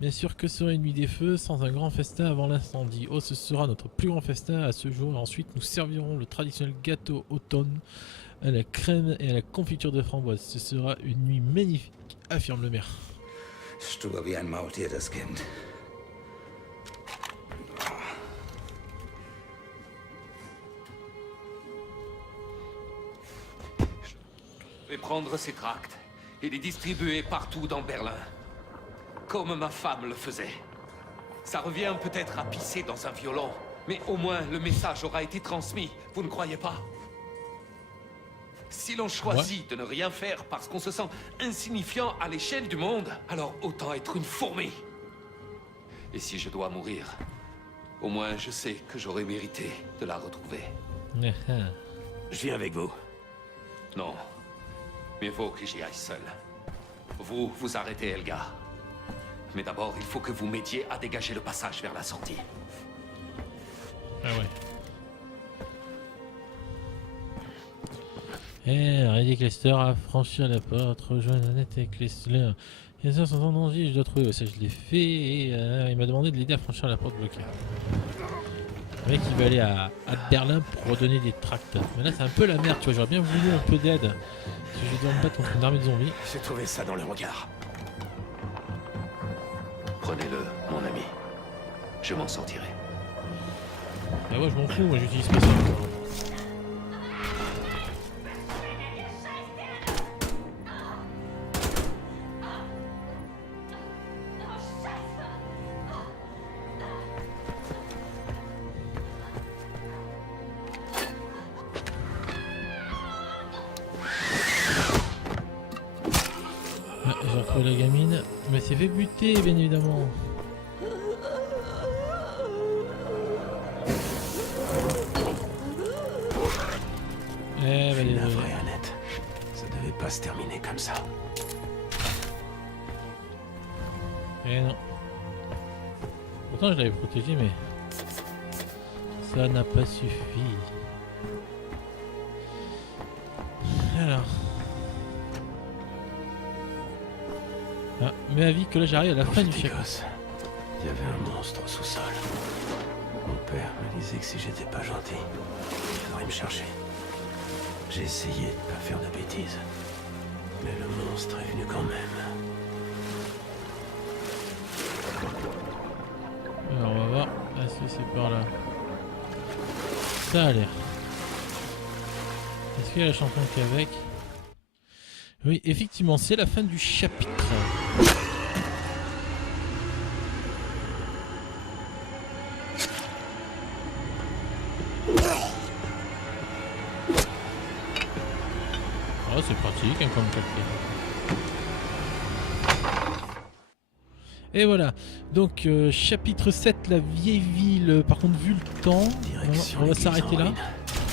Bien sûr que serait une nuit des feux sans un grand festin avant l'incendie. Oh, ce sera notre plus grand festin à ce jour. Et ensuite, nous servirons le traditionnel gâteau automne à la crème et à la confiture de framboise. Ce sera une nuit magnifique, affirme le maire. Stur wie ein Maultier, das Kind. Je vais prendre ces tracts et les distribuer partout dans Berlin. Comme ma femme le faisait. Ça revient peut-être à pisser dans un violon, mais au moins le message aura été transmis, vous ne croyez pas? Si l'on choisit de ne rien faire parce qu'on se sent insignifiant à l'échelle du monde, alors autant être une fourmi. Et si je dois mourir, au moins je sais que j'aurais mérité de la retrouver. Je viens avec vous. Non. Mieux vaut que j'y aille seul. Vous, vous arrêtez Helga. Mais d'abord, il faut que vous m'aidiez à dégager le passage vers la sortie. Ah ouais. Aider Clester à franchir la porte, rejoindre Annette et Clester. Les uns sont en danger, je dois trouver. Ça, je l'ai fait et il m'a demandé de l'aider à franchir la porte bloquée. Le mec, il veut aller à Berlin pour redonner des tracts. Mais là, c'est un peu la merde, tu vois. J'aurais bien voulu un peu d'aide. Si je dois me battre contre une armée de zombies. J'ai trouvé ça dans le regard. Prenez-le, mon ami. Je m'en sortirai. Ah ouais, je m'en fous, moi j'utilise pas ça. J'ai retrouvé la gamine. Mais c'est fait buter, bien évidemment. Eh ben, la vraie Annette. Ça devait pas se terminer comme ça. Eh non. Pourtant, je l'avais protégé, mais ça n'a pas suffi. Alors. Ah, mais avis que là j'arrive à la fin du chapitre. Il y avait un monstre au sous-sol. Mon père me disait que si j'étais pas gentil, il viendrait me chercher. J'ai essayé de pas faire de bêtises. Mais le monstre est venu quand même. Alors on va voir. Est-ce que c'est par là? Ça a l'air. Est-ce qu'il y a la chanson qui est avec? Oui, effectivement, c'est la fin du chapitre. Ah, c'est pratique, hein, comme calcul. Et voilà, donc chapitre 7, la vieille ville. Par contre, vu le temps, on va s'arrêter là.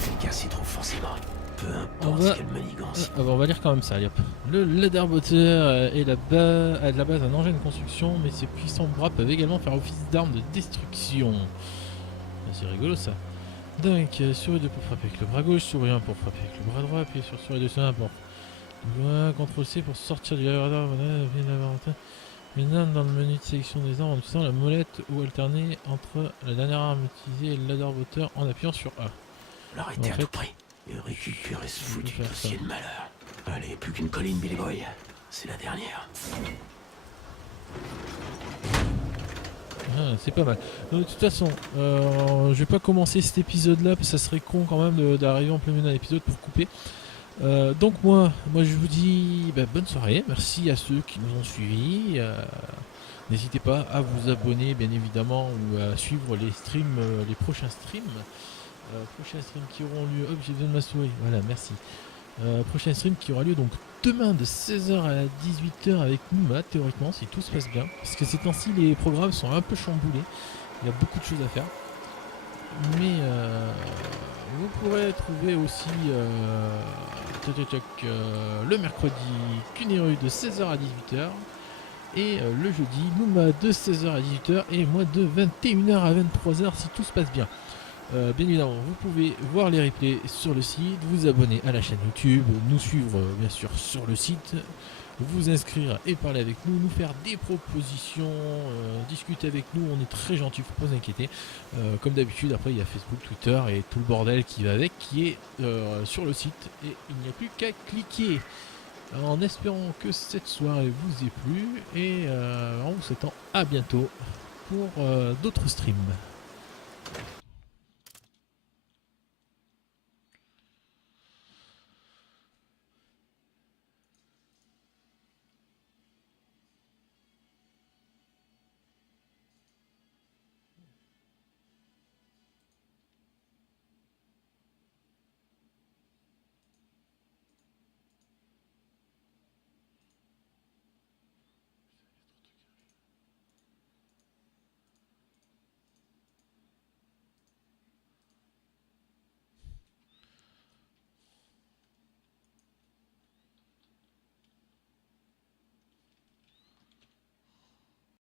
Quelqu'un s'y trouve forcément. Peu importe quelle manigance. On va lire quand même ça, allez hop. Le Leatherbotter est à la base un engin de construction, mais ses puissants bras peuvent également faire office d'arme de destruction. C'est rigolo ça. Donc, souris 2 pour frapper avec le bras gauche, souris 1 pour frapper avec le bras droit, appuyez sur souris 2 sur 1 pour... CTRL C pour sortir du radar, maintenant dans le menu de sélection des armes en utilisant la molette ou alterner entre la dernière arme utilisée et le Leatherbotter en appuyant sur A. L'arrêter à tout prix et récupérer ce foutu dossier de malheur. Allez, plus qu'une colline, Billy Boy. C'est la dernière. Ah, c'est pas mal. De toute façon, je vais pas commencer cet épisode là parce que ça serait con quand même d'arriver en plein milieu d'un épisode pour couper. Donc moi je vous dis bonne soirée, merci à ceux qui nous ont suivis. N'hésitez pas à vous abonner bien évidemment ou à suivre les streams, les prochains streams. Prochains streams qui auront lieu. Hop, j'ai besoin de ma souris, voilà, merci. Prochain stream qui aura lieu donc demain de 16h à 18h avec Nouma, théoriquement, si tout se passe bien. Parce que ces temps-ci, les programmes sont un peu chamboulés. Il y a beaucoup de choses à faire. Mais vous pourrez trouver aussi le mercredi Cunérue de 16h à 18h. Et le jeudi, Nouma de 16h à 18h et moi de 21h à 23h si tout se passe bien. Bien évidemment, vous pouvez voir les replays sur le site, vous abonner à la chaîne YouTube, nous suivre bien sûr sur le site, vous inscrire et parler avec nous, nous faire des propositions, discuter avec nous, on est très gentils, faut pas vous inquiéter. Comme d'habitude, après il y a Facebook, Twitter et tout le bordel qui va avec, qui est sur le site et il n'y a plus qu'à cliquer. Alors, en espérant que cette soirée vous ait plu et en vous souhaitant à bientôt pour d'autres streams.